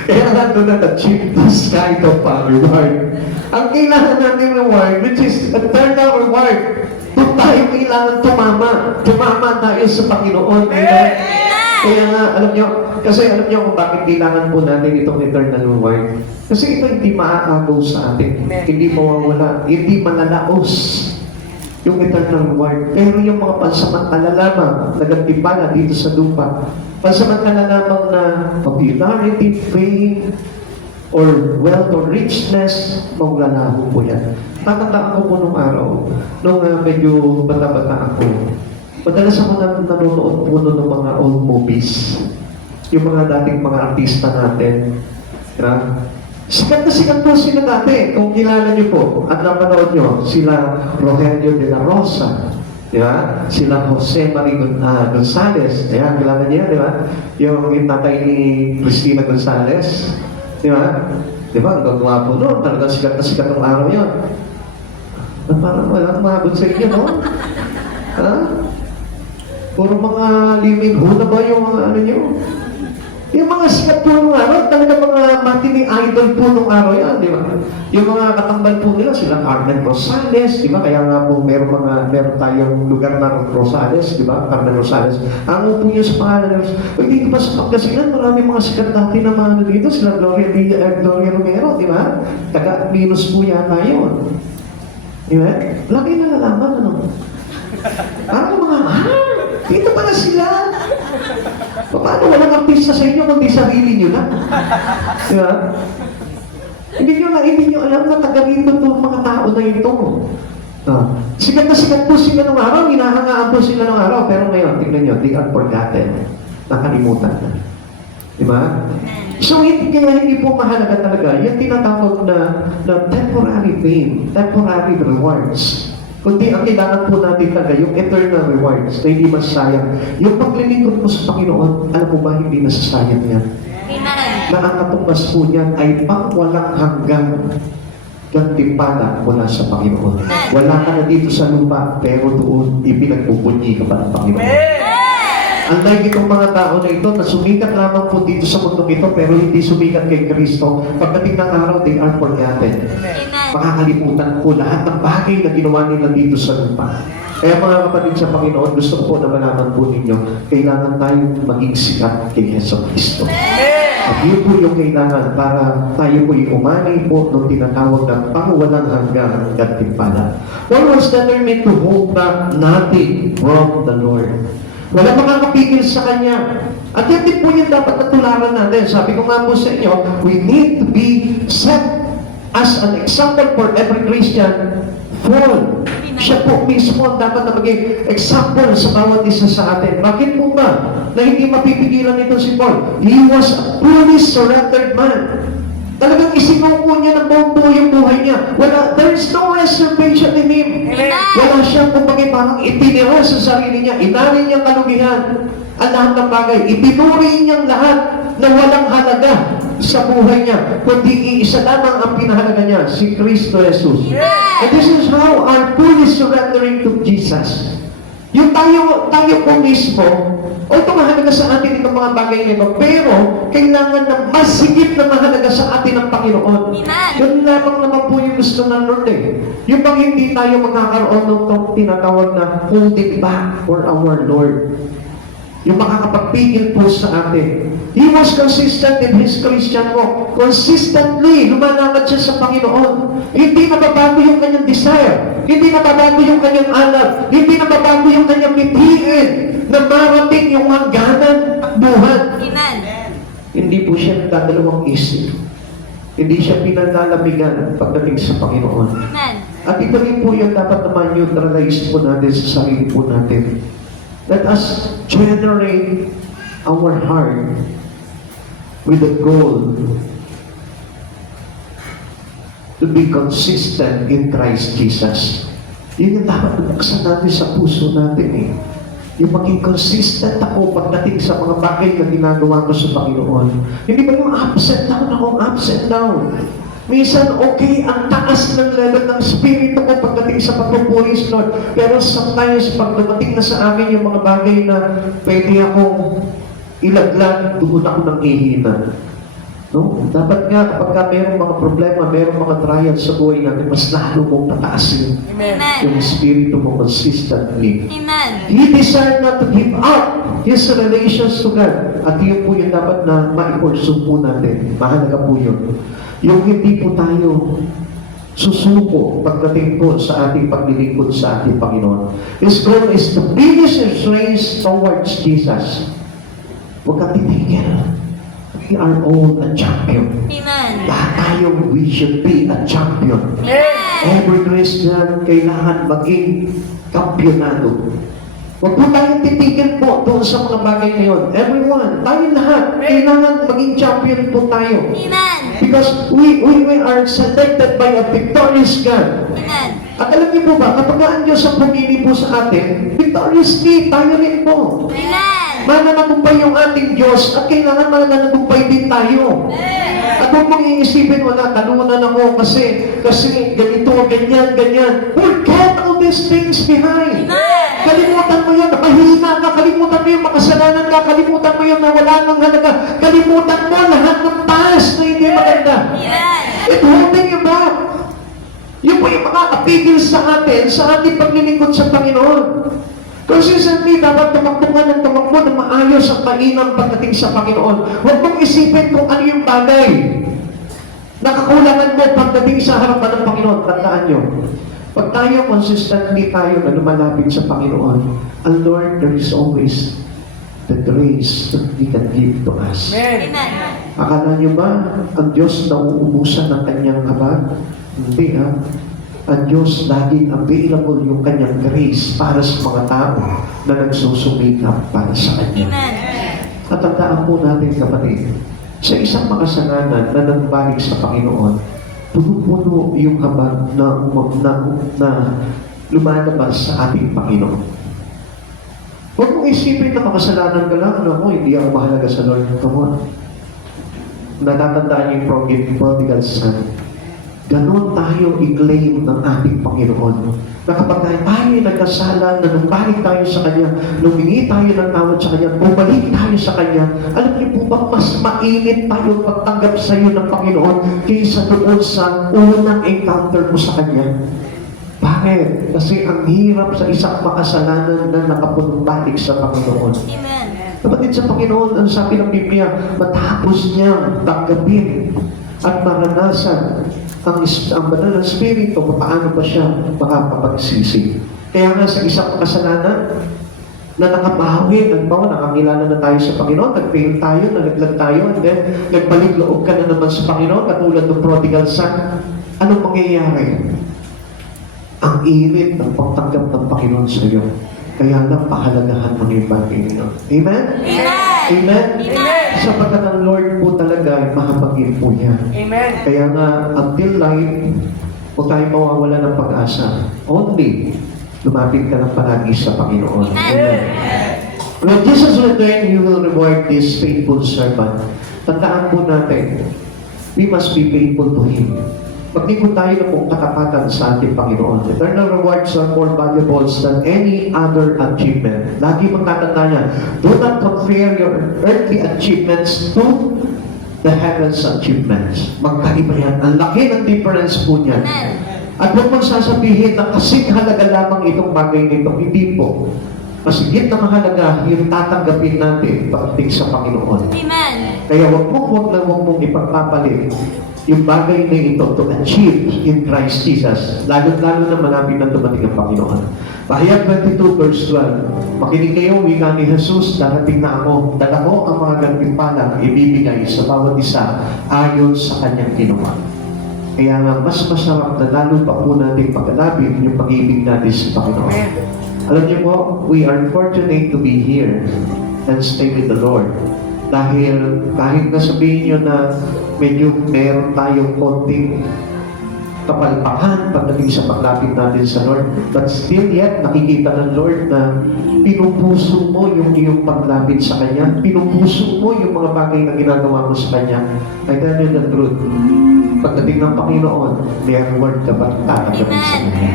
Kaya nga doon na-achieve this kind of reward. Ang kailangan natin reward, which is eternal reward. Doon tayo kailangan tumama. Tumama tayo sa Panginoon. Amen? Kaya nga, alam nyo, kasi alam nyo kung bakit kailangan po natin itong eternal reward. Kasi ito hindi maaagaw sa atin. Hindi mawawala. Hindi malalaos yung eternal reward. Pero yung mga pansamantala lamang nagagtimpala dito sa lupa, pansamantala lamang na popularity, fame, or wealth or richness, maglalaho po yan. Tatandaan ko po nung araw, nung medyo bata-bata ako, madalas ako nanonood po ng mga old movies. Yung mga dating mga artista natin. Sikat po sila dati. Kung kilala niyo po, at napanood niyo, sila Rogelio de la Rosa. Di ba? Sila Jose Marie Gonzalez. Ayan, kilala niyo, di ba? Yung tatay ni Cristina Gonzalez. Di ba? Di ba? Ang gagawa po noon. Talagang sikat na sikat ng araw yun. Parang walang mahabot sa inyo, no? Ha? Puro mga living ho na ba yung mga ano nyo? Yung mga sikat po nung araw, talaga mga matining idol po nung araw yan, di ba? Yung mga katambal po nila, sila Carmen Rosales, di ba? Kaya nga po meron tayong lugar na Rosales, di ba? Carmen Rosales. Ang po nyo sa pangalan nila, dito pa sa Pangasinan, marami mga sikat natin na mga dito, sila Gloria Romero, di ba? Taga-minus po yata yun. Di ba? Lagi na nalaman, ano? Parang mga, dito pala sila. Paano walang artista sa inyo kundi sarili nyo lang? Di ba? Hindi nyo na hindi nyo alam na taga rito itong mga tao na ito. Sikat na sikat po sila nung araw, hinahangaan po sila nung araw, pero ngayon, tingnan nyo, they are forgotten. Nakalimutan na. Diba? So, hindi po mahalaga talaga. Yung tinatawag na temporary fame, temporary rewards. Kundi ang kailangan po natin talaga, yung eternal rewards na hindi masayang. Yung paglilingkod mo sa Panginoon, alam mo ba, hindi nasasayang yan. Amen. Na ang katumbas po niyan ay pang walang hanggang gantimpala mula sa Panginoon. Wala ka na dito sa lupa, pero doon ipinagpupunyi ka pa ng Panginoon. Unlike itong mga tao na ito na sumikat lamang po dito sa mundong ito pero hindi sumikat kay Kristo, pagdating ng araw, they are forgotten. Amen. Makakalimutan po lahat ng bagay na ginawa nila dito sa lupa. Kaya mga kapatid sa Panginoon, gusto ko po na malaman po ninyo, kailangan tayong maging sikat kay Yeso Kristo. At yun po yung kailangan para tayo po umani po nung tinatawag na pangwalang hanggang gantimpala. What was determined to hold back nothing from the Lord? Wala makakapigil sa Kanya. At yan din po yung dapat natularan natin. Sabi ko nga po sa inyo, we need to be set as an example for every Christian. Paul, siya po mismo ang dapat na maging example sa bawat isa sa atin. Bakit po ba na hindi mapipigilan nito si Paul? He was a fully surrendered man. Talagang isinuko niya ng buong buo yung buhay niya. There is no reservation in him. Wala siyang kumbaga parang itinira sa sarili niya. Inari niyang kalugihan ang lahat ng bagay. Ipinuri niyang lahat na walang halaga sa buhay niya. Kundi iisa lamang ang pinahalaga niya, si Kristo Jesus. And this is how our fully surrendering to Jesus. Yung tayo po mismo, ito mahalaga sa atin itong mga bagay na ito, pero kailangan na mas higit na mahalaga sa atin ang Panginoon. Amen. Yun lamang naman po yung gusto ng Lord eh. Yung bang hindi tayo magkakaroon ng itong tinatawag na holding back for our Lord. Yung makakapagpigil po sa atin. He was consistent in his Christian walk. Consistently, lumalakad siya sa Panginoon. Hindi nababago yung kanyang desire. Hindi nababago yung kanyang alam. Hindi nababago yung kanyang mithiin na marating yung hangganan at buhat. Amen. Hindi po siya nagdadalawang isip. Hindi siya pinaglalamigan pagdating sa Panginoon. Amen. At ito rin po yung dapat naman neutralize po natin sa sarili po natin. Let us generate our heart with the goal to be consistent in Christ Jesus. Yun yung dapat buksan natin sa puso natin eh. Yung maging consistent ako pagdating sa mga bagay na ginagawa ko sa Panginoon. Hindi ba yung ups and down? Minsan, okay, ang taas ng level ng spirito ko pagdating sa pagpupuri sa Lord. Pero sometimes, pag dumating na sa amin yung mga bagay na pwede akong ilaglag, doon ako nang ihina. No? Dapat nga, kapag ka mayroong mga problema, mayroong mga trials sa buhay natin, mas lalo mong pataasin yung spirito mo consistently. Amen. He desired not to give up his relations to God. At yun po yung dapat na ma-pursue po natin. Mahalaga po yun. Yung hindi po tayo susuko pagdating po sa ating paglilingkod sa ating Panginoon. His goal is to finish his race towards Jesus. Huwag kang titigil. We are all a champion. Amen. Lahat tayo, we should be a champion. Amen. Every Christian kailangan maging kampyonado. Huwag po tayong titigil po doon sa mga bagay na yun. Everyone, tayo lahat, kailangan maging champion po tayo. Amen. Because we are selected by a victorious God. Amen. At alam niyo po ba, kapag ang Diyos ang pumili po sa atin, victoriously, tayo rin po. Amen. Mananagumpay yung ating Diyos at kailangan mananagumpay din tayo. At huwag mong iisipin, wala, talunan ako kasi ganito, ganyan. Forget all these things behind. Kalimutan mo yun, mahina ka, kalimutan mo yung makasalanan ka, kalimutan mo yung nawala ng halaga, kalimutan mo lahat ng taas na hindi maganda. Amen. It holding you back. Yun po yung makakapigil sa atin, sa ating paglilingkod sa Panginoon. Consistently, dapat tumakbo ng maayos ang mainam pagdating sa Panginoon. Huwag mong isipin kung ano yung bagay. Nakakulangan mo pagdating sa harapan ng Panginoon. Tandaan nyo, pag tayo consistently tayo na lumalapit sa Panginoon, ang Lord, there is always the grace that He can give to us. Amen. Akala niyo ba ang Diyos na uubusan ng kanyang habag? Hindi ha. Ang Diyos laging available yung kanyang grace para sa mga tao na nagsusumikap para sa Kanya. Amen. At tandaan po natin kapatid, sa isang makasalanan na nagbalik sa Panginoon, puno-puno yung habag na lumalabas sa ating Panginoon. Huwag mong isipin na makasalanan ka lang, ano ko, hindi ako mahalaga sa Lord. Come on. Natatandaan yung prodigal son. Ganon tayo i-claim ng ating Panginoon. Na kapag tayo ay nagkasala, nanumbalik tayo sa Kanya, lumingi tayo ng tawad sa Kanya, bumalik tayo sa Kanya, alam niyo po ba, mas mainit tayo pagtanggap sa iyo ng Panginoon kaysa doon sa unang encounter mo sa Kanya. Bakit? Kasi ang hirap sa isang makasalanan na nakapunumbalik sa Panginoon. Amen. Kapatid sa Panginoon, ang sabi ng Biblia, matapos niyang tanggapin at maranasan ang banal na Espiritu, paano pa siya makapagsisi. Kaya nga sa isang kasalanan na nakabawi, nakakilala na tayo sa Panginoon, nag-fail tayo, nalaglag tayo, and then nagbalik loob ka na naman sa Panginoon, katulad ng prodigal son, anong mangyayari? Ang init ng pagtanggap ng Panginoon sa iyo. Kaya lang, pahalagahan mo yung bagay nito. Amen? Amen. Amen? Amen. Sapagkat ang Lord po talaga ay mahabagin po niya. Amen. Kaya nga, until life, huwag tayo mawawala ng pag-asa. Only, lumapit ka lang palagi sa Panginoon. Amen. When Jesus returned, He will reward this faithful servant. Tandaan po natin, we must be faithful to Him. Paglikod tayo na pong katapatan sa ating Panginoon. Eternal rewards are more valuable than any other achievement. Lagi magtatanda niya, do not compare your earthly achievements to the heaven's achievements. Magkaiba yan. Ang laki ng difference po niyan. Amen. At huwag mong sasabihin na kasing halaga lamang itong bagay nito. Hindi po. Mas higit na mahalaga yung tatanggapin natin pagdating sa Panginoon. Amen. Kaya huwag mong ipagpapalit yung bagay na ito to achieve in Christ Jesus. Lalo-lalo na malapit na dumating ang Panginoon. Pahayag 22 verse 12. Makinig kayo, wika ni Jesus, darating na ako. Dala ko ang mga gantimpalang ibibigay sa bawat isa ayon sa kanyang ginawa. Kaya nga, mas masarap na lalo pa po natin pagkalapit yung pag-ibig natin sa Panginoon. Alam niyo po, we are fortunate to be here and stay with the Lord. Dahil kahit nasabihin nyo na medyo meron tayong konting kapalpakan pagdating sa paglapit natin sa Lord, but still yet, nakikita ng Lord na pinupuso mo yung iyong paglapit sa Kanya, pinupuso mo yung mga bagay na ginagawa mo sa Kanya. I tell you the truth, pagdating ng Panginoon, may reward ka ba tatanggapin sa Kanya?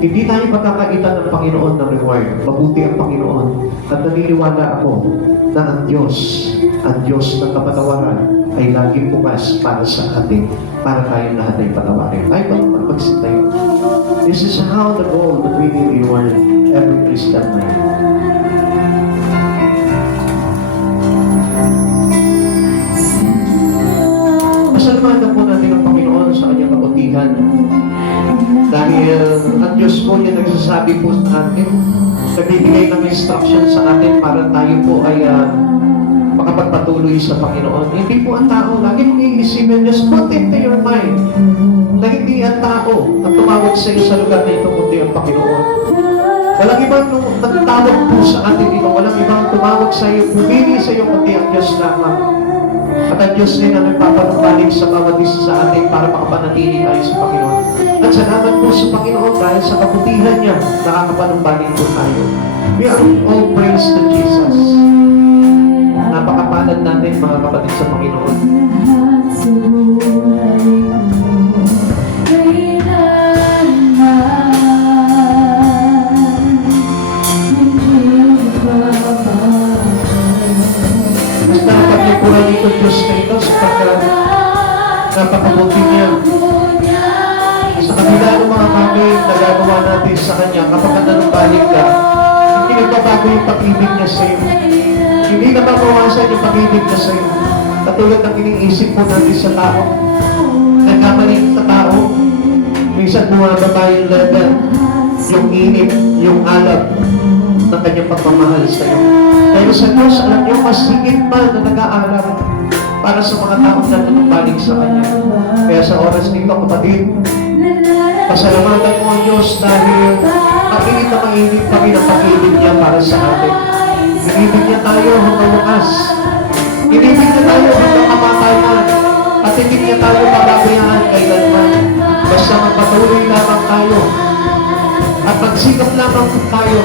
Hindi tayo magkakaita ng Panginoon ng reward. Mabuti ang Panginoon. At naniniwala ako na ang Diyos ng kapatawaran ay laging bukas para sa atin, para tayong lahat ay patawarin. Tayo ba magpagsit tayo? This is how the goal that we need reward every Christian life. Pasalamatan po natin ang Panginoon sa kanyang kabutihan. Dahil ang Diyos po niya nagsasabi po sa atin, nagbibigay ng instruction sa atin para tayo po ay makapagpatuloy sa Panginoon. Hindi po ang tao, lagi mong iisipin, just put into your mind na hindi ang tao ang tumawag sa iyo sa lugar na ito, kundi ang Panginoon. Walang ibang nagtawag po sa atin dito, walang ibang tumawag sa iyo, pumili sa iyo, kundi ang Diyos lamang. At ang Diyos din ang nagpapanumbalik sa bawat isa sa atin para makapanatili tayo sa Panginoon. At salamat po sa Panginoon dahil sa kabutihan niya, nakakapanumbalik po tayo. We are all praise to Jesus. Napakapalad natin mga kapatid sa Panginoon. Basta pagkipuran dito Diyos na ito sapagkat napakabuti niya. Sa kabila ng mga bagay na gagawa natin sa Kanya, kapag nanumbalik ka, hindi nagbabago yung pag-ibig niya sa iyo. Hindi na mabawasan yung pag-ibig niya sa iyo. Katulad ng iniisip po natin sa tao. Nagkamali sa tao, minsan bumababa yung level, yung init, yung alab ng kanyang pagmamahal sa iyo. Dahil sa Diyos, alam niyo, mas higit pa na nag-aalab. para sa mga taong nanunumbalik sa Kanya. Kaya sa oras nito, kapatid, pasalamatan mo ang Diyos dahil mainit na mainit kami ng pag-ibig niya para sa atin. Inibig niya tayo hanggang wakas. Inibig niya tayo hanggang kamatayan. At hindi niya tayo pababayaan kailanman. Basta magpatuloy lamang tayo. At magsikap lamang tayo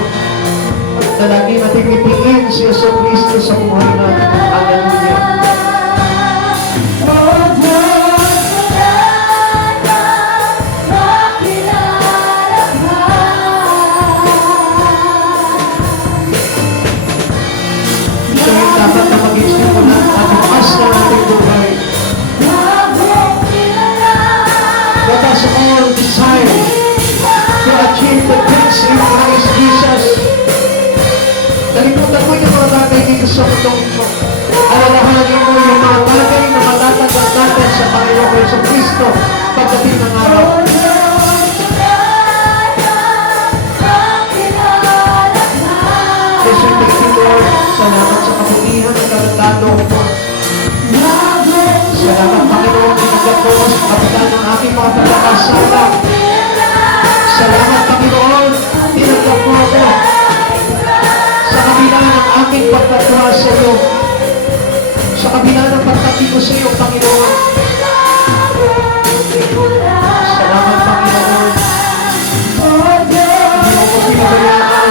na lagi natin itingin si Yesu Cristo sa buhay natin. Hallelujah. Ito yung dapat na maging simulan at bukas na ating buhay. Let us all desire to achieve the things in Christ Jesus. Nalimutan mo yung mga bagay dito sa mundong ito. Alalahanin mo yung mga bagay na matatanggap natin sa Panginoong Yesu Cristo pagdating ng araw. Yes, we thank you, Lord. Salamat sa kabutihan ng karagado mo. Salamat, Panginoon, tinagap ko sa kapitan ng aking mga pagkakasala. Salamat, Panginoon, tinagap mo ako sa kabila ng aking pagkatuwa sa iyo. Sa kabila ng pagkati ko sa iyo, Panginoon. Salamat, Panginoon. Hindi mo ko pinabayaan.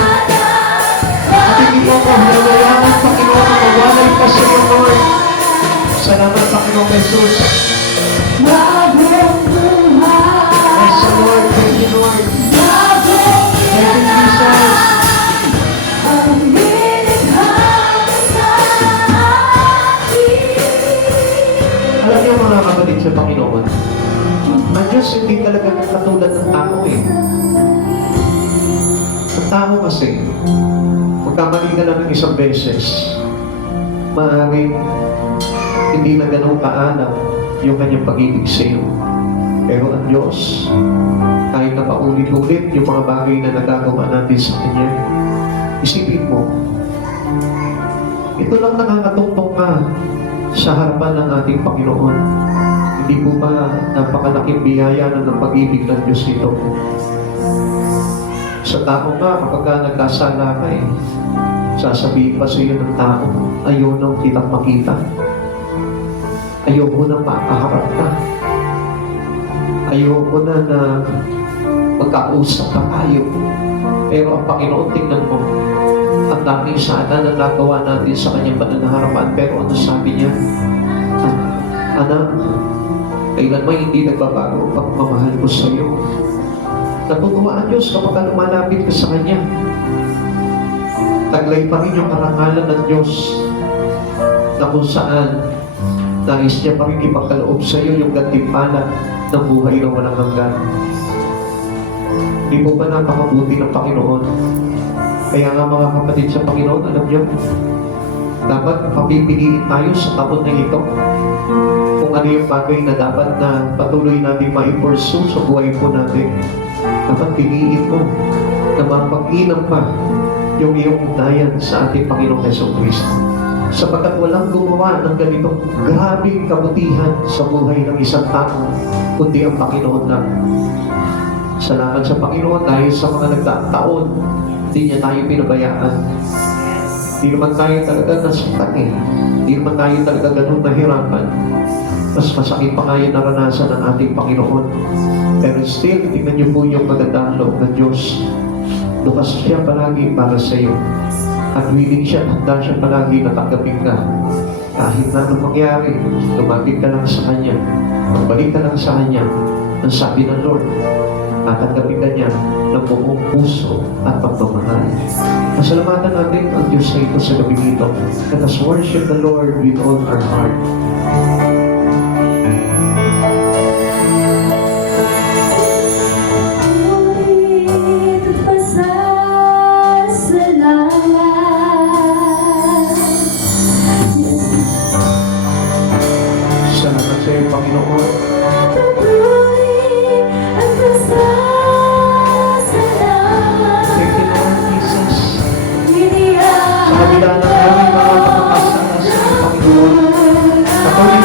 At hindi mo ko hinabayaan, Panginoon, na mawalay pa sa iyo, Lord. Salamat, Panginoong Jesus. Yes, Lord. Thank you, Lord. Thank you, Jesus. Alam niyo mga kapatid sa Panginoon, ang Diyos hindi talaga katulad ng tao eh. Ang tao kasi, magkamali ka lang ng isang beses, maaaring hindi na ganun kaalam yung kanyang pag-ibig sa iyo. Pero ang Diyos, kahit na paulit-ulit yung mga bagay na nagagawa natin sa Kanya, isipin mo, ito lang nakakatungtong ka sa harapan ng ating Panginoon. Hindi po ba napakalaking biyaya na ng pag-ibig ng Diyos ito? Sa tao nga, kapag nagkasala ka sasabihin pa sa iyo ng tao, ayaw nang kitang makita. Ayaw ko na makaharap ka. Ayaw ko na magkausap na tayo. Pero ang Panginoon, tingnan mo, ang daming sana na nagawa natin sa kanyang pananaharapan. Pero ano sabi niya? Anak, kailanman hindi nagbabago ang pagmamahal ko sa iyo. Natutuwa ang Diyos kapag lumalapit ka sa Kanya. Taglay pa rin yung karangalan ng Diyos na kung saan nais niya pa rin ipagkaloob sa iyo yung gantimpala ng buhay na walang hanggan. Di po ba napakabuti ng Panginoon? Kaya nga mga kapatid sa Panginoon, alam niyo, dapat papipiliin tayo sa taon na ito kung ano yung bagay na dapat na patuloy natin ma-pursue sa buhay po natin. Dapat piliin mo na mapag-inam pa yung iyong ugnayan sa ating Panginoong Yesu Cristo. Sapagkat walang gumawa ng ganitong grabing kabutihan sa buhay ng isang tao, kundi ang Panginoon lang. Salamat sa Panginoon dahil sa mga nagtaon, hindi niya tayo pinabayaan. Hindi naman tayo talaga nasaktan Hindi naman tayo talaga ganun nahirapan. Mas masakit pa nga yung naranasan ng ating Panginoon. Pero still, tingnan niyo po yung magandang loob ng Diyos. Lukas siya palagi para sa iyo. At willing siya, handa siya palagi na tanggapin ka. Kahit na anong mangyari, lumapit ka lang sa Kanya. Magbalik ka lang sa Kanya. Ang sabi ng Lord, tatanggapin ka niya ng buong puso at pagmamahal. Pasalamatan natin ang Diyos na ito sa gabi nito. Let us worship the Lord with all our heart. Salamat sa iyo, Panginoon. Thank you, Lord Jesus. Sa kabila ng aming mga pagkakasala sa iyo, Panginoon, patuloy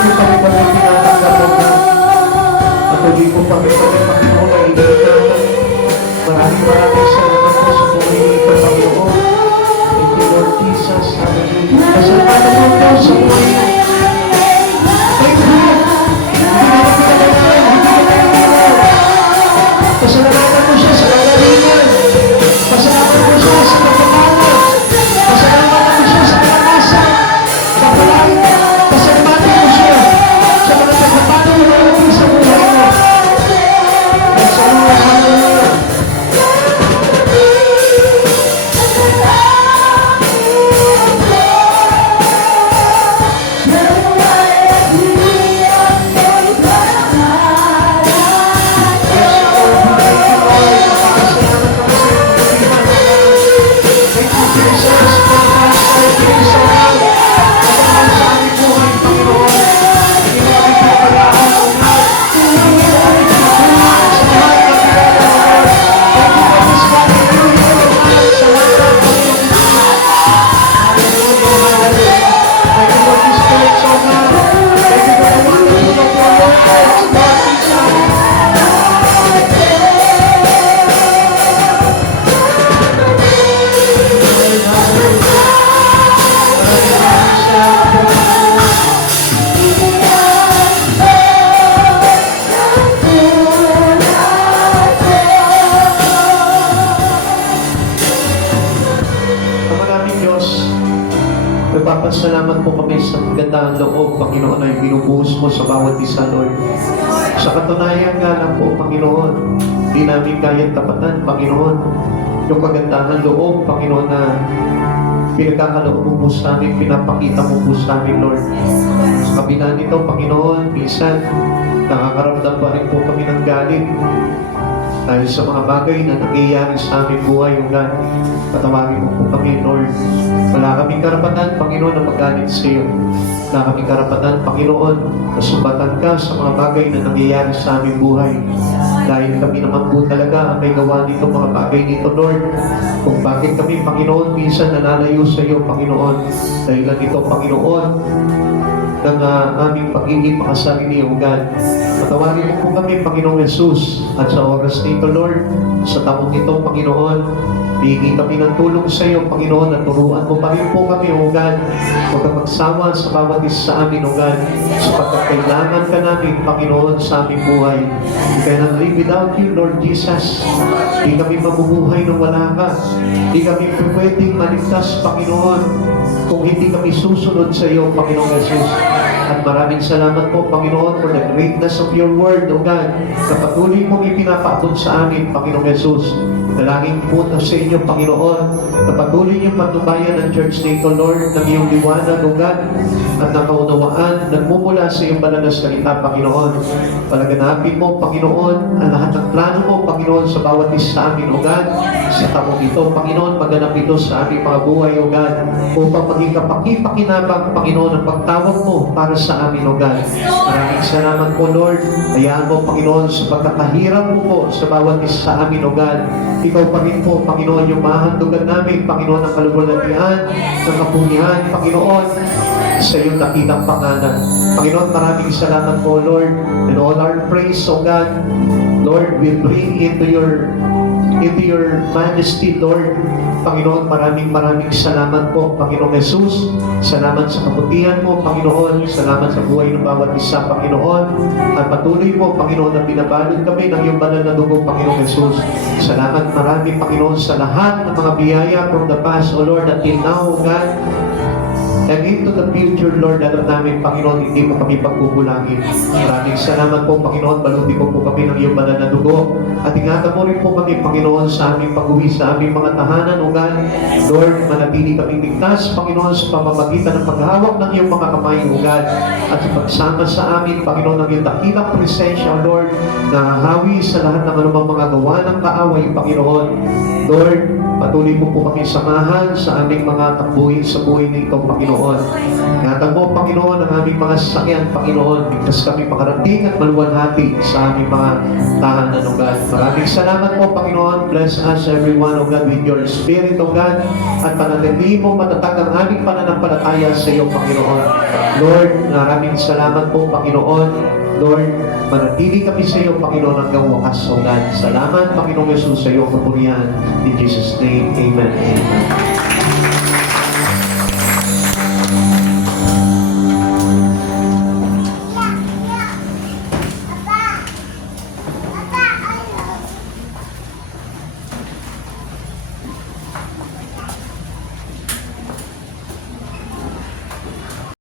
Diyos, nagpapasalamat po kami sa gandang loob, Panginoon, ay binubuhos mo sa bawat isa, Lord. Sa katunayan nga lang po, Panginoon, di namin kayang tapatan, Panginoon, yung kagandahan loob, Panginoon, na pinagkakaloob mo po sa amin, pinapakita mo po sa amin, Lord. Sa kabila nito, Panginoon, minsan, nakakaramdam pa rin po kami ng galit dahil sa mga bagay na nangyayari sa aming buhay, O God. Patawarin mo po kami, Lord. Wala kaming karapatan, Panginoon, na magalit sa iyo. Wala kaming karapatan, Panginoon, na sumbatan ka sa mga bagay na nangyayari sa aming buhay. Dahil kami naman po talaga ang may gawa nito, mga bagay nito, Lord. Kung bakit kami, Panginoon, minsan nalalayo sa iyo, Panginoon. Dahil lang ito, Panginoon, ng aming pag-ibig makasarili, O God. Patawarin mo po kami, Panginoong Jesus, at sa oras nito, Lord, sa taong ito, Panginoon, bigyan kami ng tulong sa iyo, Panginoon, at turuan mo pa rin po kami, O God. Huwag kang magsawa sa bawat isa sa amin, O God, sapagkat kailangan ka namin, Panginoon, sa aming buhay. We cannot live without you, Lord Jesus. Di kami mabubuhay nung wala ka. Di kami pwedeng maligtas, Panginoon, kung hindi kami susunod sa iyo, Panginoong Jesus. At maraming salamat po, Panginoon, for the greatness of your word, O God, na patuloy mong ipinapaabot sa amin, Panginoong Jesus. Dalangin po na sa inyo, Panginoon, na patuloy niyong patubayan ng church nito, Lord, ng iyong liwanag, O God, at ng kaunawaan, nagmumula sa iyong banal na salita, Panginoon. Palaganapin mo, Panginoon, ang lahat ng plano mo, Panginoon, sa bawat isa sa amin, O God. Sa taong ito, Panginoon, maganap ito sa aming mga buhay, O God, upang maging kapakipakinabang, Panginoon, ang pagtawag mo para sa amin, O God. Maraming salamat po, Lord. Hayaan mo, Panginoon, sa pagkakahirap mo po sa bawat isa sa amin, O God. Ikaw pa rin po, Panginoon, yung mahandugan namin, Panginoon, ng kaluwalhatian, ng kapulihan, Panginoon, sa iyong nakitang pangalan. Panginoon, maraming salamat po, Lord, and all our praise, O God. Lord, we bring into your majesty, Lord. Panginoon, maraming salamat po, Panginoong Jesus. Salamat sa kabutihan mo, Panginoon. Salamat sa buhay ng bawat isa, Panginoon. At patuloy mo, Panginoon, na binabalot kami ng iyong banal na dugo, Panginoong Jesus. Salamat marami, Panginoon, sa lahat ng mga biyaya from the past, O Lord, until now, O God. And into the future, Lord, alam namin, Panginoon, hindi mo kami pagkukulangin. Maraming salamat po, Panginoon. Balutin mo po kami ng iyong banal na dugo. At ingatan mo rin po kami, Panginoon, sa aming pag-uwi, sa aming mga tahanan, O God. Lord, manatili kami ligtas, Panginoon, sa pamamagitan ng paghawak ng iyong mga kamay, O God. At sa pagsama sa amin, Panginoon, ng iyong dakilang presensya, Lord, na hawi sa lahat ng anumang mga gawa ng kaaway, Panginoon. Lord, patuloy mo po kami samahan sa aming mga takbuhin sa buhay nito, Panginoon. Ingatan mo, Panginoon, ang aming mga sasakyan, Panginoon. Bigkas kami makarating at maluwalhati sa aming mga tahanan, O God. Maraming salamat po, Panginoon. Bless us everyone, O God, with your Spirit, O God. At panatili mo matatag ang aming pananampalataya sa iyo, Panginoon. Lord, maraming salamat po, Panginoon. Lord, manatili kami sa iyo, Panginoon, hanggang wakas, O God. Salamat, Panginoong Jesus, sa iyo kapurihan. In Jesus' name, Amen. Amen.